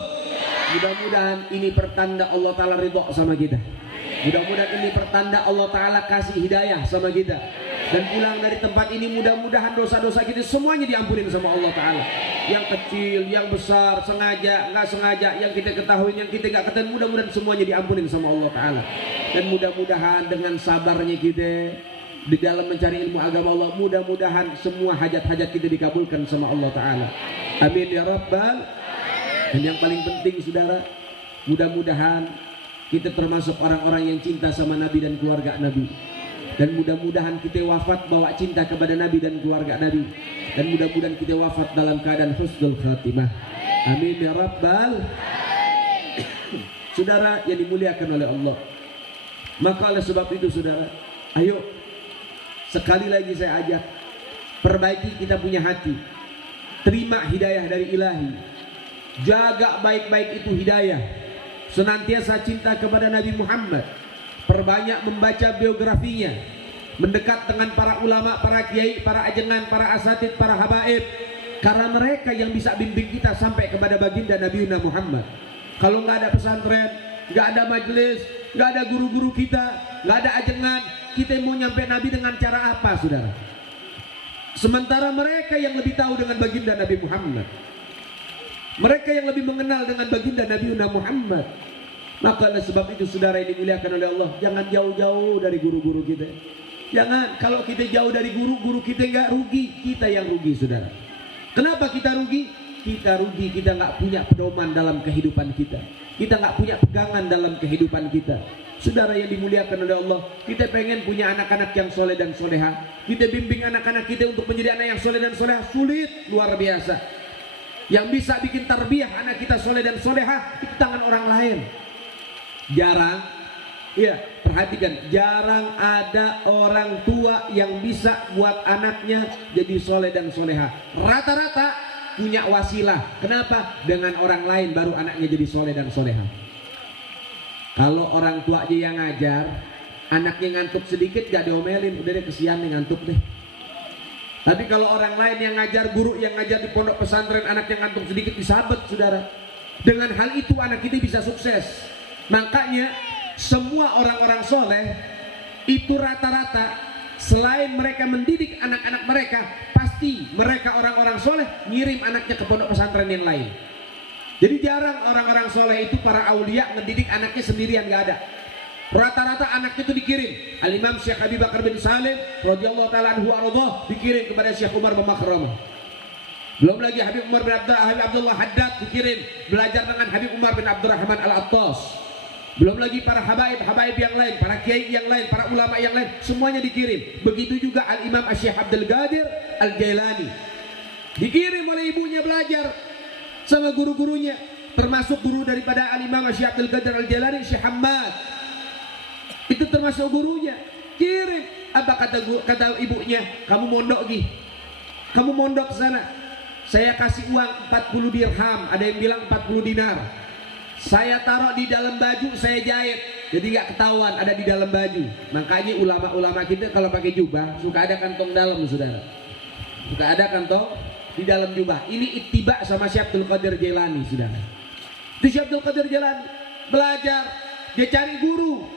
Mudah-mudahan ini pertanda Allah Ta'ala ridho sama kita. Mudah-mudahan ini pertanda Allah Ta'ala kasih hidayah sama kita. Dan pulang dari tempat ini mudah-mudahan dosa-dosa kita semuanya diampunin sama Allah Ta'ala. Yang kecil, yang besar, sengaja, nggak sengaja, yang kita ketahui, yang kita nggak ketahui, mudah-mudahan semuanya diampunin sama Allah Ta'ala. Dan mudah-mudahan dengan sabarnya kita di dalam mencari ilmu agama Allah, mudah-mudahan semua hajat-hajat kita dikabulkan sama Allah Ta'ala. Amin ya Rabbal. Dan yang paling penting saudara, mudah-mudahan kita termasuk orang-orang yang cinta sama Nabi dan keluarga Nabi. Dan mudah-mudahan kita wafat bawa cinta kepada Nabi dan keluarga Nabi. Dan mudah-mudahan kita wafat dalam keadaan husnul khatimah. Amin ya Rabbal. Saudara yang dimuliakan oleh Allah, maka oleh sebab itu saudara, ayo sekali lagi saya ajak, perbaiki kita punya hati, terima hidayah dari ilahi, jaga baik-baik itu hidayah, senantiasa cinta kepada Nabi Muhammad, perbanyak membaca biografinya, mendekat dengan para ulama, para kiai, para ajengan, para asatid, para habaib, karena mereka yang bisa bimbing kita sampai kepada baginda Nabi Muhammad. Kalau nggak ada pesantren, nggak ada majelis, nggak ada guru-guru kita, nggak ada ajengan, kita mau nyampe Nabi dengan cara apa saudara? Sementara mereka yang lebih tahu dengan baginda Nabi Muhammad, mereka yang lebih mengenal dengan baginda Nabi Muhammad. Maka oleh sebab itu saudara yang dimuliakan oleh Allah, jangan jauh-jauh dari guru-guru kita. Jangan, kalau kita jauh dari guru kita nggak rugi, kita yang rugi saudara. Kenapa kita rugi? Kita rugi, kita nggak punya pedoman dalam kehidupan kita, kita nggak punya pegangan dalam kehidupan kita. Saudara yang dimuliakan oleh Allah, kita pengen punya anak-anak yang soleh dan soleha, kita bimbing anak-anak kita untuk menjadi anak yang soleh dan soleha, sulit luar biasa. Yang bisa bikin tarbiyah anak kita soleh dan soleha itu tangan orang lain. Jarang, ya perhatikan, jarang ada orang tua yang bisa buat anaknya jadi soleh dan soleha. Rata-rata punya wasilah. Kenapa? Dengan orang lain baru anaknya jadi soleh dan soleha. Kalau orang tua aja yang ngajar, anaknya ngantuk sedikit gak diomelin, udah deh kesian nih ngantuk deh. Tapi kalau orang lain yang ngajar, guru yang ngajar di pondok pesantren, anak yang ngantuk sedikit disabet saudara. Dengan hal itu anak kita bisa sukses. Makanya semua orang-orang soleh itu rata-rata selain mereka mendidik anak-anak mereka, pasti mereka orang-orang soleh ngirim anaknya ke pondok pesantren yang lain. Jadi jarang orang-orang soleh itu para aulia mendidik anaknya sendirian, gak ada. Rata-rata anaknya itu dikirim. Al-Imam Syekh Abi Bakar bin Salim radhiyallahu taala anhu ardah dikirim kepada Syekh Umar bin Makhramah. Belum lagi Habib Umar bin Abdullah Haddad dikirim belajar dengan Habib Umar bin Abdurrahman Al-Attas. Belum lagi para habaib yang lain, para kiai yang lain, para ulama yang lain, semuanya dikirim. Begitu juga Al-Imam Syekh Abdul Qadir Al-Jailani dikirim oleh ibunya belajar sama guru-gurunya, termasuk guru daripada Al-Imam Syekh Abdul Qadir Al-Jailani, Syekh Hamad. Itu termasuk gurunya. Kirim. Apa kata ibunya? Kamu mondok gih. Kamu mondok ke sana. Saya kasih uang 40 dirham, ada yang bilang 40 dinar. Saya taruh di dalam baju, saya jahit, jadi nggak ketahuan ada di dalam baju. Makanya ulama-ulama kita kalau pakai jubah suka ada kantong dalam, saudara. Suka ada kantong di dalam jubah. Ini ittiba sama Syekh Abdul Qadir Jailani, saudara. Itu Syekh Abdul Qadir Jailani belajar, dia cari guru,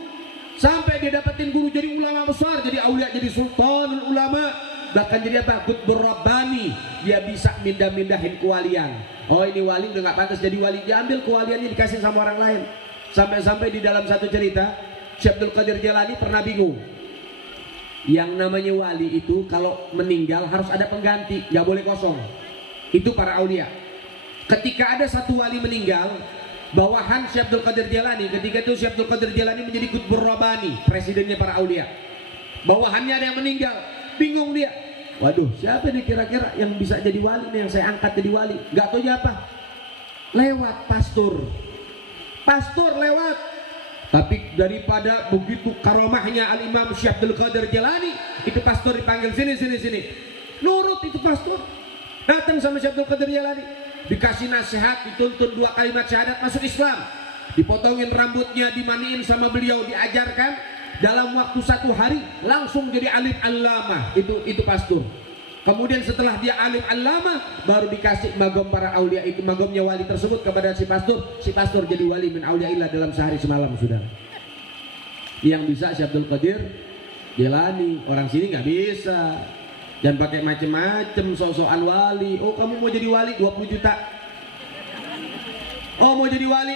sampai dia dapetin guru jadi ulama besar, jadi aulia, jadi sultanul ulama, bahkan jadi apa? Qutbur Rabbani. Dia bisa mindah-mindahin kewalian. Oh, ini wali udah nggak pantas jadi wali, diambil kewaliannya dikasih sama orang lain. Sampai-sampai di dalam satu cerita, Syekh Abdul Qadir Jailani pernah bingung. Yang namanya wali itu kalau meninggal harus ada pengganti, nggak boleh kosong. Itu para aulia. Ketika ada satu wali meninggal, bawahan Syekh Abdul Qadir Jailani, ketika itu Syekh Abdul Qadir Jailani menjadi Qutbur Rabbani, presidennya para aulia. Bawahannya ada yang meninggal, bingung dia. Waduh, siapa nih kira-kira yang bisa jadi wali nih, yang saya angkat jadi wali? Gak tahu apa? Lewat pastor. Pastor lewat. Tapi daripada begitu karomahnya Al-Imam Syekh Abdul Qadir Jailani, itu pastor dipanggil sini. Nurut itu pastor. Datang sama Syekh Abdul Qadir Jailani, dikasih nasihat, dituntun 2 kalimat syahadat masuk Islam. Dipotongin rambutnya, dimandiin sama beliau, diajarkan. Dalam waktu 1 hari langsung jadi alim allamah. Itu pastor. Kemudian setelah dia alim allamah, baru dikasih magom para aulia, itu magomnya wali tersebut kepada si pastor. Si pastor jadi wali min auliaillah dalam sehari semalam, sudah. Yang bisa Syekh Abdul Qadir Jailani, orang sini nggak bisa. Dan pakai macem-macem sok-sokan wali. Oh, kamu mau jadi wali 20 juta. Oh, mau jadi wali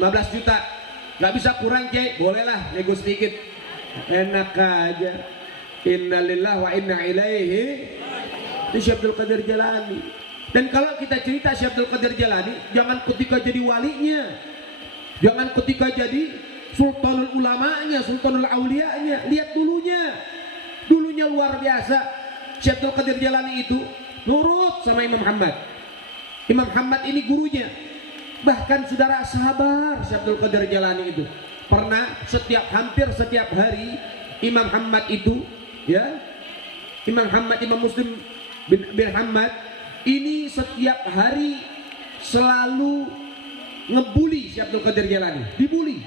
15 juta. Nggak bisa kurang, Cek. Bolehlah nego sedikit. Enak aja. Innalillahi wa inna ilaihi. Itu Syekh Abdul Qadir Jailani. Dan kalau kita cerita Syekh Abdul Qadir Jailani, jangan ketika jadi walinya, jangan ketika jadi sultanul ulamanya, sultanul auliyanya. Lihat dulunya luar biasa. Syekh Abdul Qadir Jailani itu nurut sama Imam Muhammad. Imam Muhammad ini gurunya. Bahkan saudara, sabar Syekh Abdul Qadir Jailani itu pernah hampir setiap hari Imam Muhammad itu, ya, Imam Muslim bin Muhammad ini setiap hari selalu ngebully Syekh Abdul Qadir Jailani, dibully,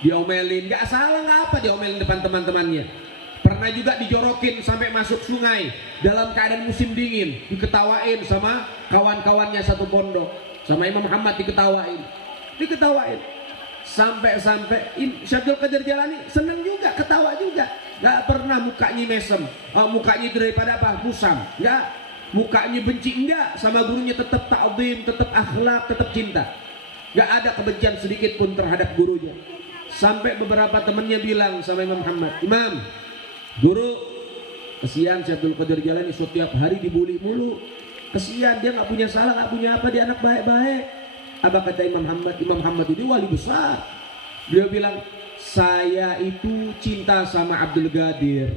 diomelin, nggak salah nggak apa, diomelin depan teman-temannya. Pernah juga dijorokin sampai masuk sungai dalam keadaan musim dingin, diketawain sama kawan-kawannya satu pondok, sama Imam Muhammad diketawain. Sampai Syekh Abdul Qadir Jailani seneng juga, ketawa juga, nggak pernah mukanya mesem, mukanya itu daripada apa, musam, nggak, mukanya benci, enggak, sama gurunya tetap ta'zim, tetap akhlak, tetap cinta, nggak ada kebencian sedikit pun terhadap gurunya. Sampai beberapa temannya bilang sama Imam Muhammad, Imam, guru, kesian Syekh Abdul Qadir Jailani setiap hari dibully mulu, kesian, dia nggak punya salah, nggak punya apa, dia anak baik-baik. Apa kata Imam Muhammad? Imam Muhammad ini wali besar. Beliau bilang, saya itu cinta sama Abdul Qadir.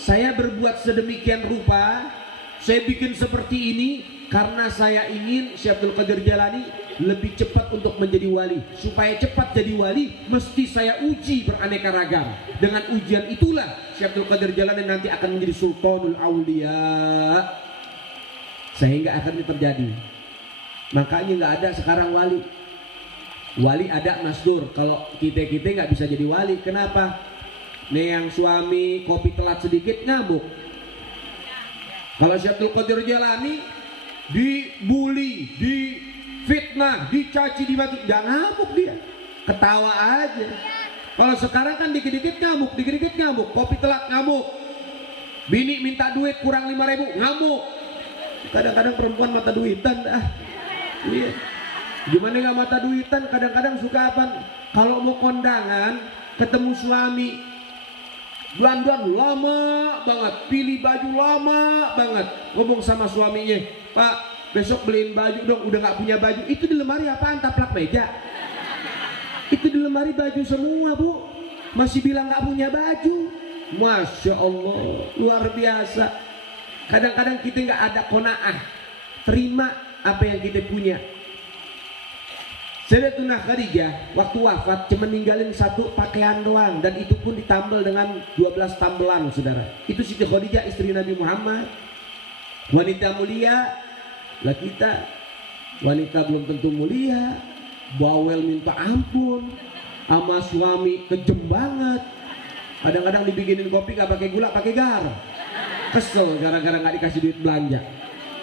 Saya berbuat sedemikian rupa, saya bikin seperti ini karena saya ingin Syekh Abdul Qadir Jailani lebih cepat untuk menjadi wali. Supaya cepat jadi wali, mesti saya uji beraneka ragam. Dengan ujian itulah Syekh Abdul Qadir Jailani nanti akan menjadi sultanul aulia. Sehingga akhirnya terjadi. Makanya nggak ada sekarang wali ada masdur. Kalau kita nggak bisa jadi wali. Kenapa? Nih yang suami kopi telat sedikit ngamuk. Kalau Syekh Abdul Qadir Jailani dibully, difitnah, dicaci, dimaki, jangan ngamuk dia, ketawa aja. Kalau sekarang kan dikit-dikit ngamuk, kopi telat ngamuk, bini minta duit kurang 5.000 ngamuk. Kadang-kadang perempuan mata duitan iya. Gimana nggak mata duitan? Kadang-kadang suka apa? Kalau mau kondangan, ketemu suami, dandan lama banget, pilih baju lama banget, ngomong sama suaminya, Pak, besok beliin baju dong, udah nggak punya baju. Itu di lemari apaan? Taplak meja. Itu di lemari baju semua, Bu. Masih bilang nggak punya baju. Masya Allah, luar biasa. Kadang-kadang kita nggak ada qanaah, terima apa yang kita punya. Sayyidatuna Khadijah waktu wafat cuma ninggalin 1 pakaian doang, dan itu pun ditambal dengan 12 tambelan, saudara. Itu Siti Khadijah, istri Nabi Muhammad, wanita mulia. Lah kita wanita belum tentu mulia, bawel minta ampun, sama suami kejem banget. Kadang-kadang dibikinin kopi gak pakai gula, pakai garam. Kesel gara-gara gak dikasih duit belanja.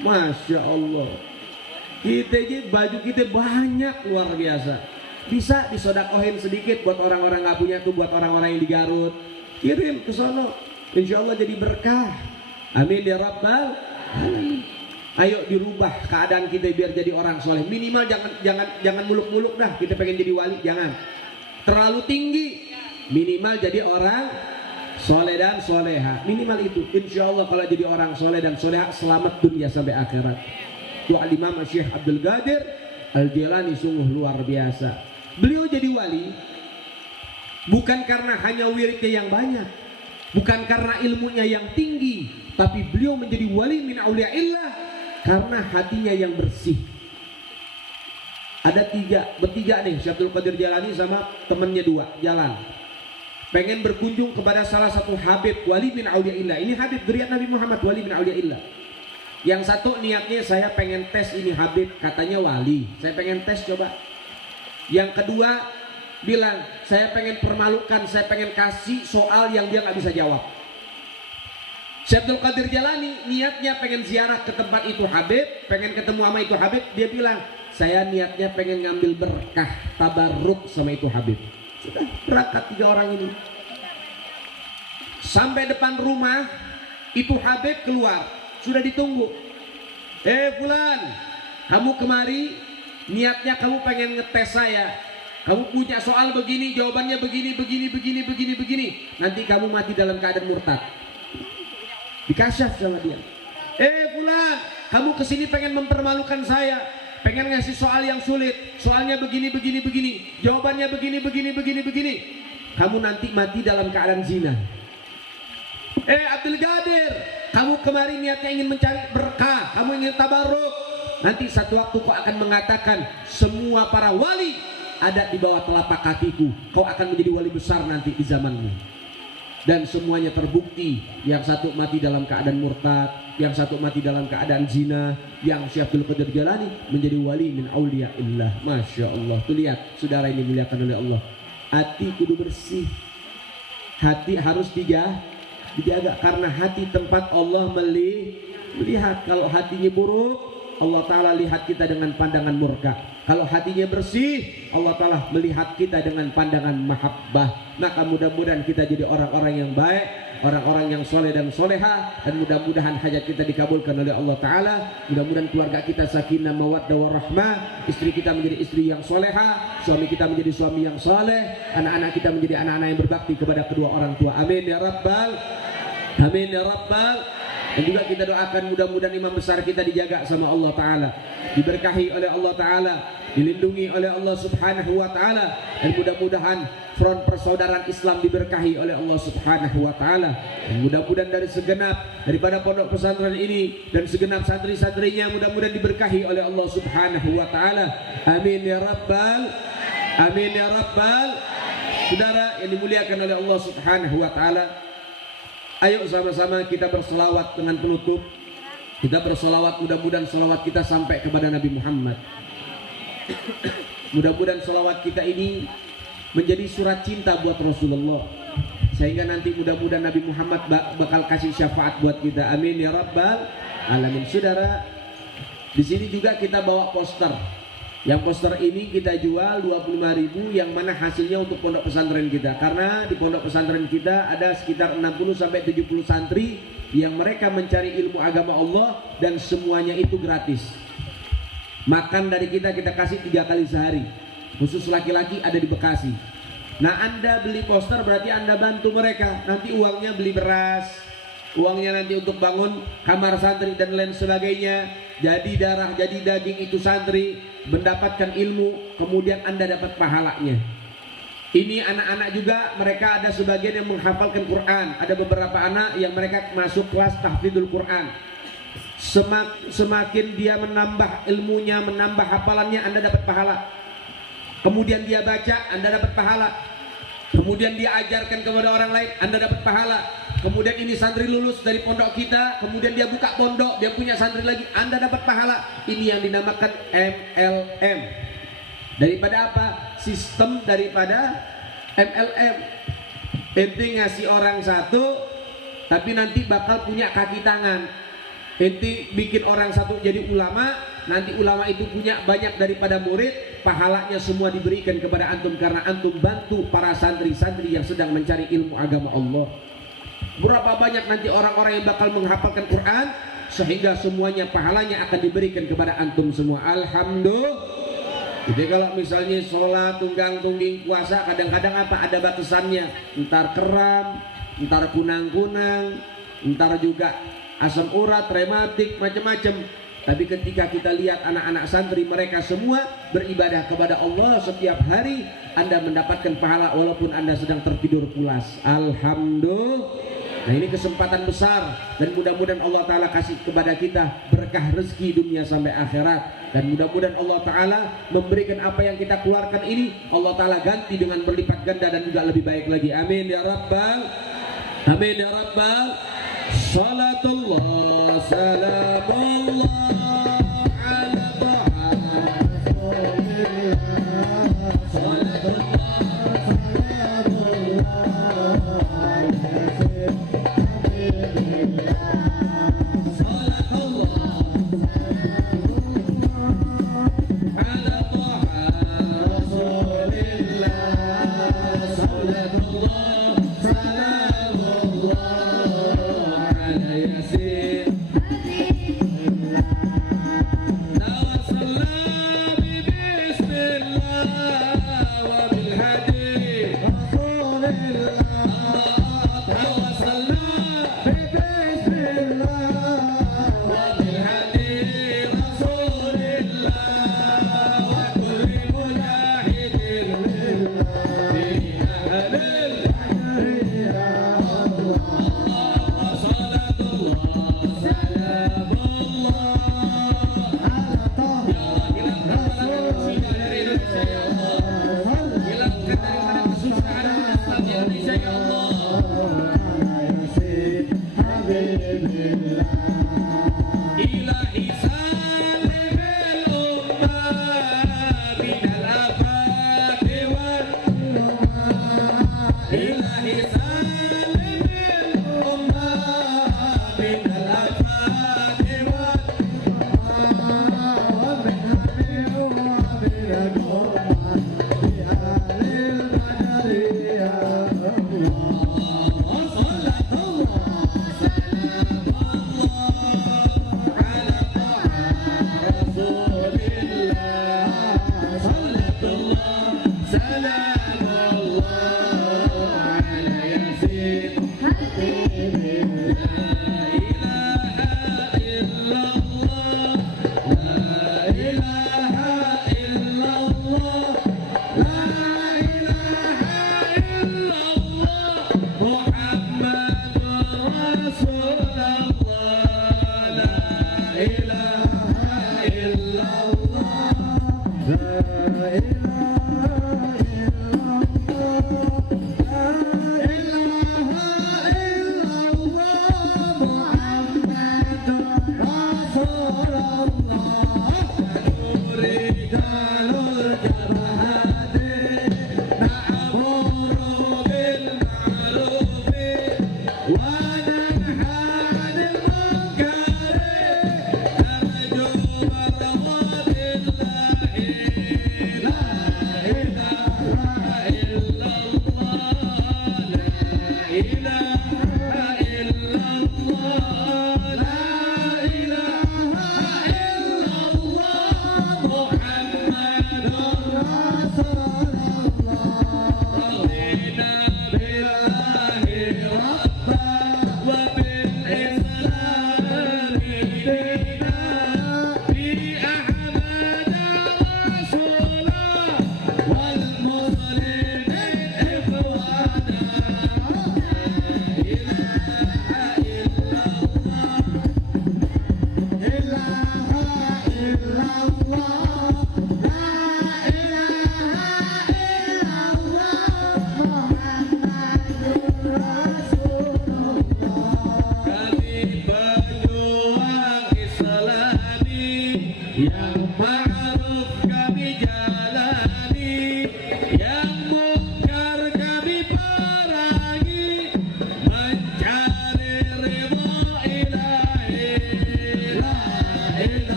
Masya Allah. Kita ini baju kita banyak luar biasa. Bisa disodakohin sedikit buat orang-orang gak punya tuh, buat orang-orang yang di Garut. Kirim ke sono, insya Allah jadi berkah. Amin ya Rabbal alamin. Ayo dirubah keadaan kita biar jadi orang soleh. Minimal jangan muluk-muluk dah. Kita pengen jadi wali, jangan terlalu tinggi. Minimal jadi orang soleh dan soleha. Minimal itu. Insya Allah kalau jadi orang soleh dan soleha, selamat dunia sampai akhirat. Itu Al-Imam Syekh Abdul Qadir Al-Jilani sungguh luar biasa. Beliau jadi wali bukan karena hanya wiridnya yang banyak, bukan karena ilmunya yang tinggi, tapi beliau menjadi wali min auliyaillah karena hatinya yang bersih. Ada bertiga nih, Syekh Abdul Qadir Jilani sama temennya dua jalan, pengen berkunjung kepada salah satu habib wali min auliyaillah. Ini habib dzurriyyah Nabi Muhammad, wali min auliyaillah. Yang satu niatnya saya pengen tes ini habib, katanya wali, saya pengen tes coba. Yang kedua bilang saya pengen permalukan, saya pengen kasih soal yang dia nggak bisa jawab. Syekh Abdul Qadir Jilani niatnya pengen ziarah ke tempat itu habib, pengen ketemu sama itu habib. Dia bilang saya niatnya pengen ngambil berkah tabarruk sama itu habib. Sudah berangkat tiga orang ini. Sampai depan rumah itu habib keluar, sudah ditunggu. Fulan, kamu kemari niatnya kamu pengen ngetes saya. Kamu punya soal begini, jawabannya begini. Nanti kamu mati dalam keadaan murtad. Dikasyaf sama dia. Fulan, kamu kesini pengen mempermalukan saya, pengen ngasih soal yang sulit. Soalnya begini. Jawabannya begini. Kamu nanti mati dalam keadaan zina. Abdul Qadir, kamu kemarin niatnya ingin mencari berkah, kamu ingin tabarruk. Nanti satu waktu kau akan mengatakan semua para wali ada di bawah telapak kakiku. Kau akan menjadi wali besar nanti di zamanmu. Dan semuanya terbukti. Yang satu mati dalam keadaan murtad, yang satu mati dalam keadaan zina, yang Syekh Abdul Qadir Jilani menjadi wali min auliyaillah. Masya Allah. Tuh lihat, saudara ini dimuliakan oleh Allah. Hati kudu bersih. Hati harus dijaga karena hati tempat Allah melihat. Kalau hatinya buruk, Allah Ta'ala lihat kita dengan pandangan murka. Kalau hatinya bersih, Allah Ta'ala melihat kita dengan pandangan mahabbah. Maka mudah-mudahan kita jadi orang-orang yang baik, orang-orang yang soleh dan soleha, dan mudah-mudahan hajat kita dikabulkan oleh Allah Ta'ala. Mudah-mudahan keluarga kita sakinah mawaddah warahmah, istri kita menjadi istri yang soleha, suami kita menjadi suami yang soleh, anak-anak kita menjadi anak-anak yang berbakti kepada kedua orang tua. Amin ya Rabbal. Amin ya Rabbal. Dan juga kita doakan mudah-mudahan imam besar kita dijaga sama Allah Ta'ala, diberkahi oleh Allah Ta'ala, dilindungi oleh Allah Subhanahu wa Ta'ala, dan mudah-mudahan front persaudaraan Islam diberkahi oleh Allah Subhanahu wa Ta'ala. Dan mudah-mudahan dari segenap daripada pondok pesantren ini dan segenap santri-santrinya mudah-mudahan diberkahi oleh Allah Subhanahu wa Ta'ala. Amin ya Rabbal. Amin ya Rabbal. Saudara yang dimuliakan oleh Allah Subhanahu wa Ta'ala, ayo sama-sama kita berselawat dengan penutup. Kita berselawat, mudah-mudahan selawat kita sampai kepada Nabi Muhammad. Mudah-mudahan selawat kita ini menjadi surat cinta buat Rasulullah, sehingga nanti mudah-mudahan Nabi Muhammad bakal kasih syafaat buat kita. Amin ya Rabbal alamin. Saudara, di sini juga kita bawa poster. Yang poster ini kita jual 25.000, yang mana hasilnya untuk pondok pesantren kita. Karena di pondok pesantren kita ada sekitar 60-70 santri yang mereka mencari ilmu agama Allah, dan semuanya itu gratis. Makan dari kita kasih 3 kali sehari. Khusus laki-laki ada di Bekasi. Nah, Anda beli poster berarti Anda bantu mereka. Nanti uangnya beli beras, uangnya nanti untuk bangun kamar santri dan lain sebagainya. Jadi darah, jadi daging itu santri mendapatkan ilmu, kemudian Anda dapat pahalanya. Ini anak-anak juga, mereka ada sebagian yang menghafalkan Quran. Ada beberapa anak yang mereka masuk kelas tahfidzul Quran. Semakin dia menambah ilmunya, menambah hafalannya, Anda dapat pahala. Kemudian dia baca, Anda dapat pahala. Kemudian dia ajarkan kepada orang lain, Anda dapat pahala. Kemudian ini santri lulus dari pondok kita, kemudian dia buka pondok, dia punya santri lagi, Anda dapat pahala. Ini yang dinamakan MLM, Daripada apa? Sistem daripada MLM. Ente ngasih orang satu, tapi nanti bakal punya kaki tangan. Ente bikin orang satu jadi ulama, nanti ulama itu punya banyak daripada murid, pahalanya semua diberikan kepada antum karena antum bantu para santri-santri yang sedang mencari ilmu agama Allah. Berapa banyak nanti orang-orang yang bakal menghafalkan Quran, sehingga semuanya pahalanya akan diberikan kepada antum semua. Alhamdulillah. Jadi kalau misalnya sholat, tunggang tungging, puasa, kadang-kadang apa? Ada batasannya. Entar keram, entar kunang-kunang, entar juga asam urat, rematik, macam-macam. Tapi ketika kita lihat anak-anak santri mereka semua beribadah kepada Allah setiap hari, Anda mendapatkan pahala walaupun Anda sedang tertidur pulas. Alhamdulillah. Nah, ini kesempatan besar dan mudah-mudahan Allah Ta'ala kasih kepada kita berkah rezeki dunia sampai akhirat, dan mudah-mudahan Allah Ta'ala memberikan apa yang kita keluarkan ini Allah Ta'ala ganti dengan berlipat ganda dan juga lebih baik lagi. Amin ya Rabbal, amin ya Rabbal. Salatullah salamullah ala ta'a Rasulillah. Salatullah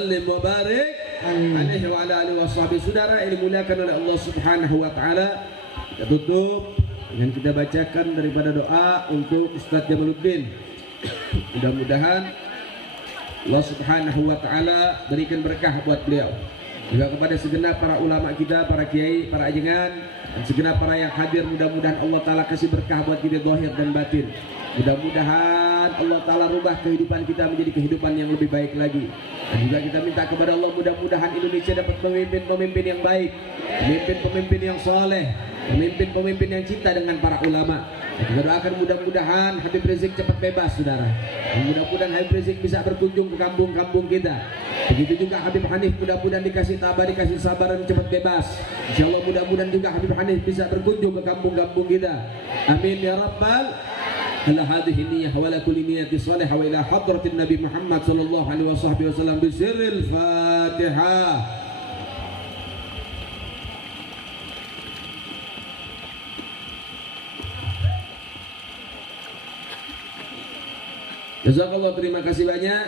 sallim wa barik alaihi wa ala alihi washabihi. Saudara yang dimuliakan oleh Allah Subhanahu wa taala, kita tutup dengan kita bacakan daripada doa untuk Ustaz Jamaluddin. Mudah-mudahan Allah Subhanahu wa taala berikan berkah buat beliau. Juga kepada segenap para ulama kita, para kiai, para ajengan, dan segenap para yang hadir, mudah-mudahan Allah taala kasih berkah buat kita zahir dan batin. Mudah-mudahan Allah taala rubah kehidupan kita menjadi kehidupan yang lebih baik lagi. Dan juga kita minta kepada Allah, mudah-mudahan Indonesia dapat pemimpin-pemimpin yang baik, pemimpin-pemimpin yang soleh, pemimpin-pemimpin yang cinta dengan para ulama. Dan kita doakan mudah-mudahan Habib Rizik cepat bebas, saudara. Dan mudah-mudahan Habib Rizik bisa berkunjung ke kampung-kampung kita. Begitu juga Habib Hanif, mudah-mudahan dikasih tabah, dikasih sabar dan cepat bebas. Insya Allah mudah-mudahan juga Habib Hanif bisa berkunjung ke kampung-kampung kita. Amin ya rabbal. Ala hadhihi niyyah wa la kulli niyyati salihah wa ila hadratin Nabi Muhammad sallallahu alaihi wasallam bi sirril Fatihah. Jazakallah, terima kasih banyak.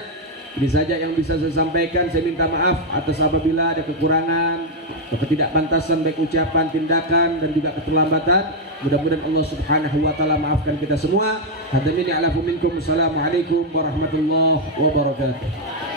Ini saja yang bisa saya sampaikan. Saya minta maaf atas apabila ada kekurangan, ketidakpantasan baik ucapan, tindakan, dan juga keterlambatan. Mudah-mudahan Allah Subhanahu wa taala maafkan kita semua. Hadirin ya'lafu minkum. Assalamualaikum warahmatullahi wabarakatuh.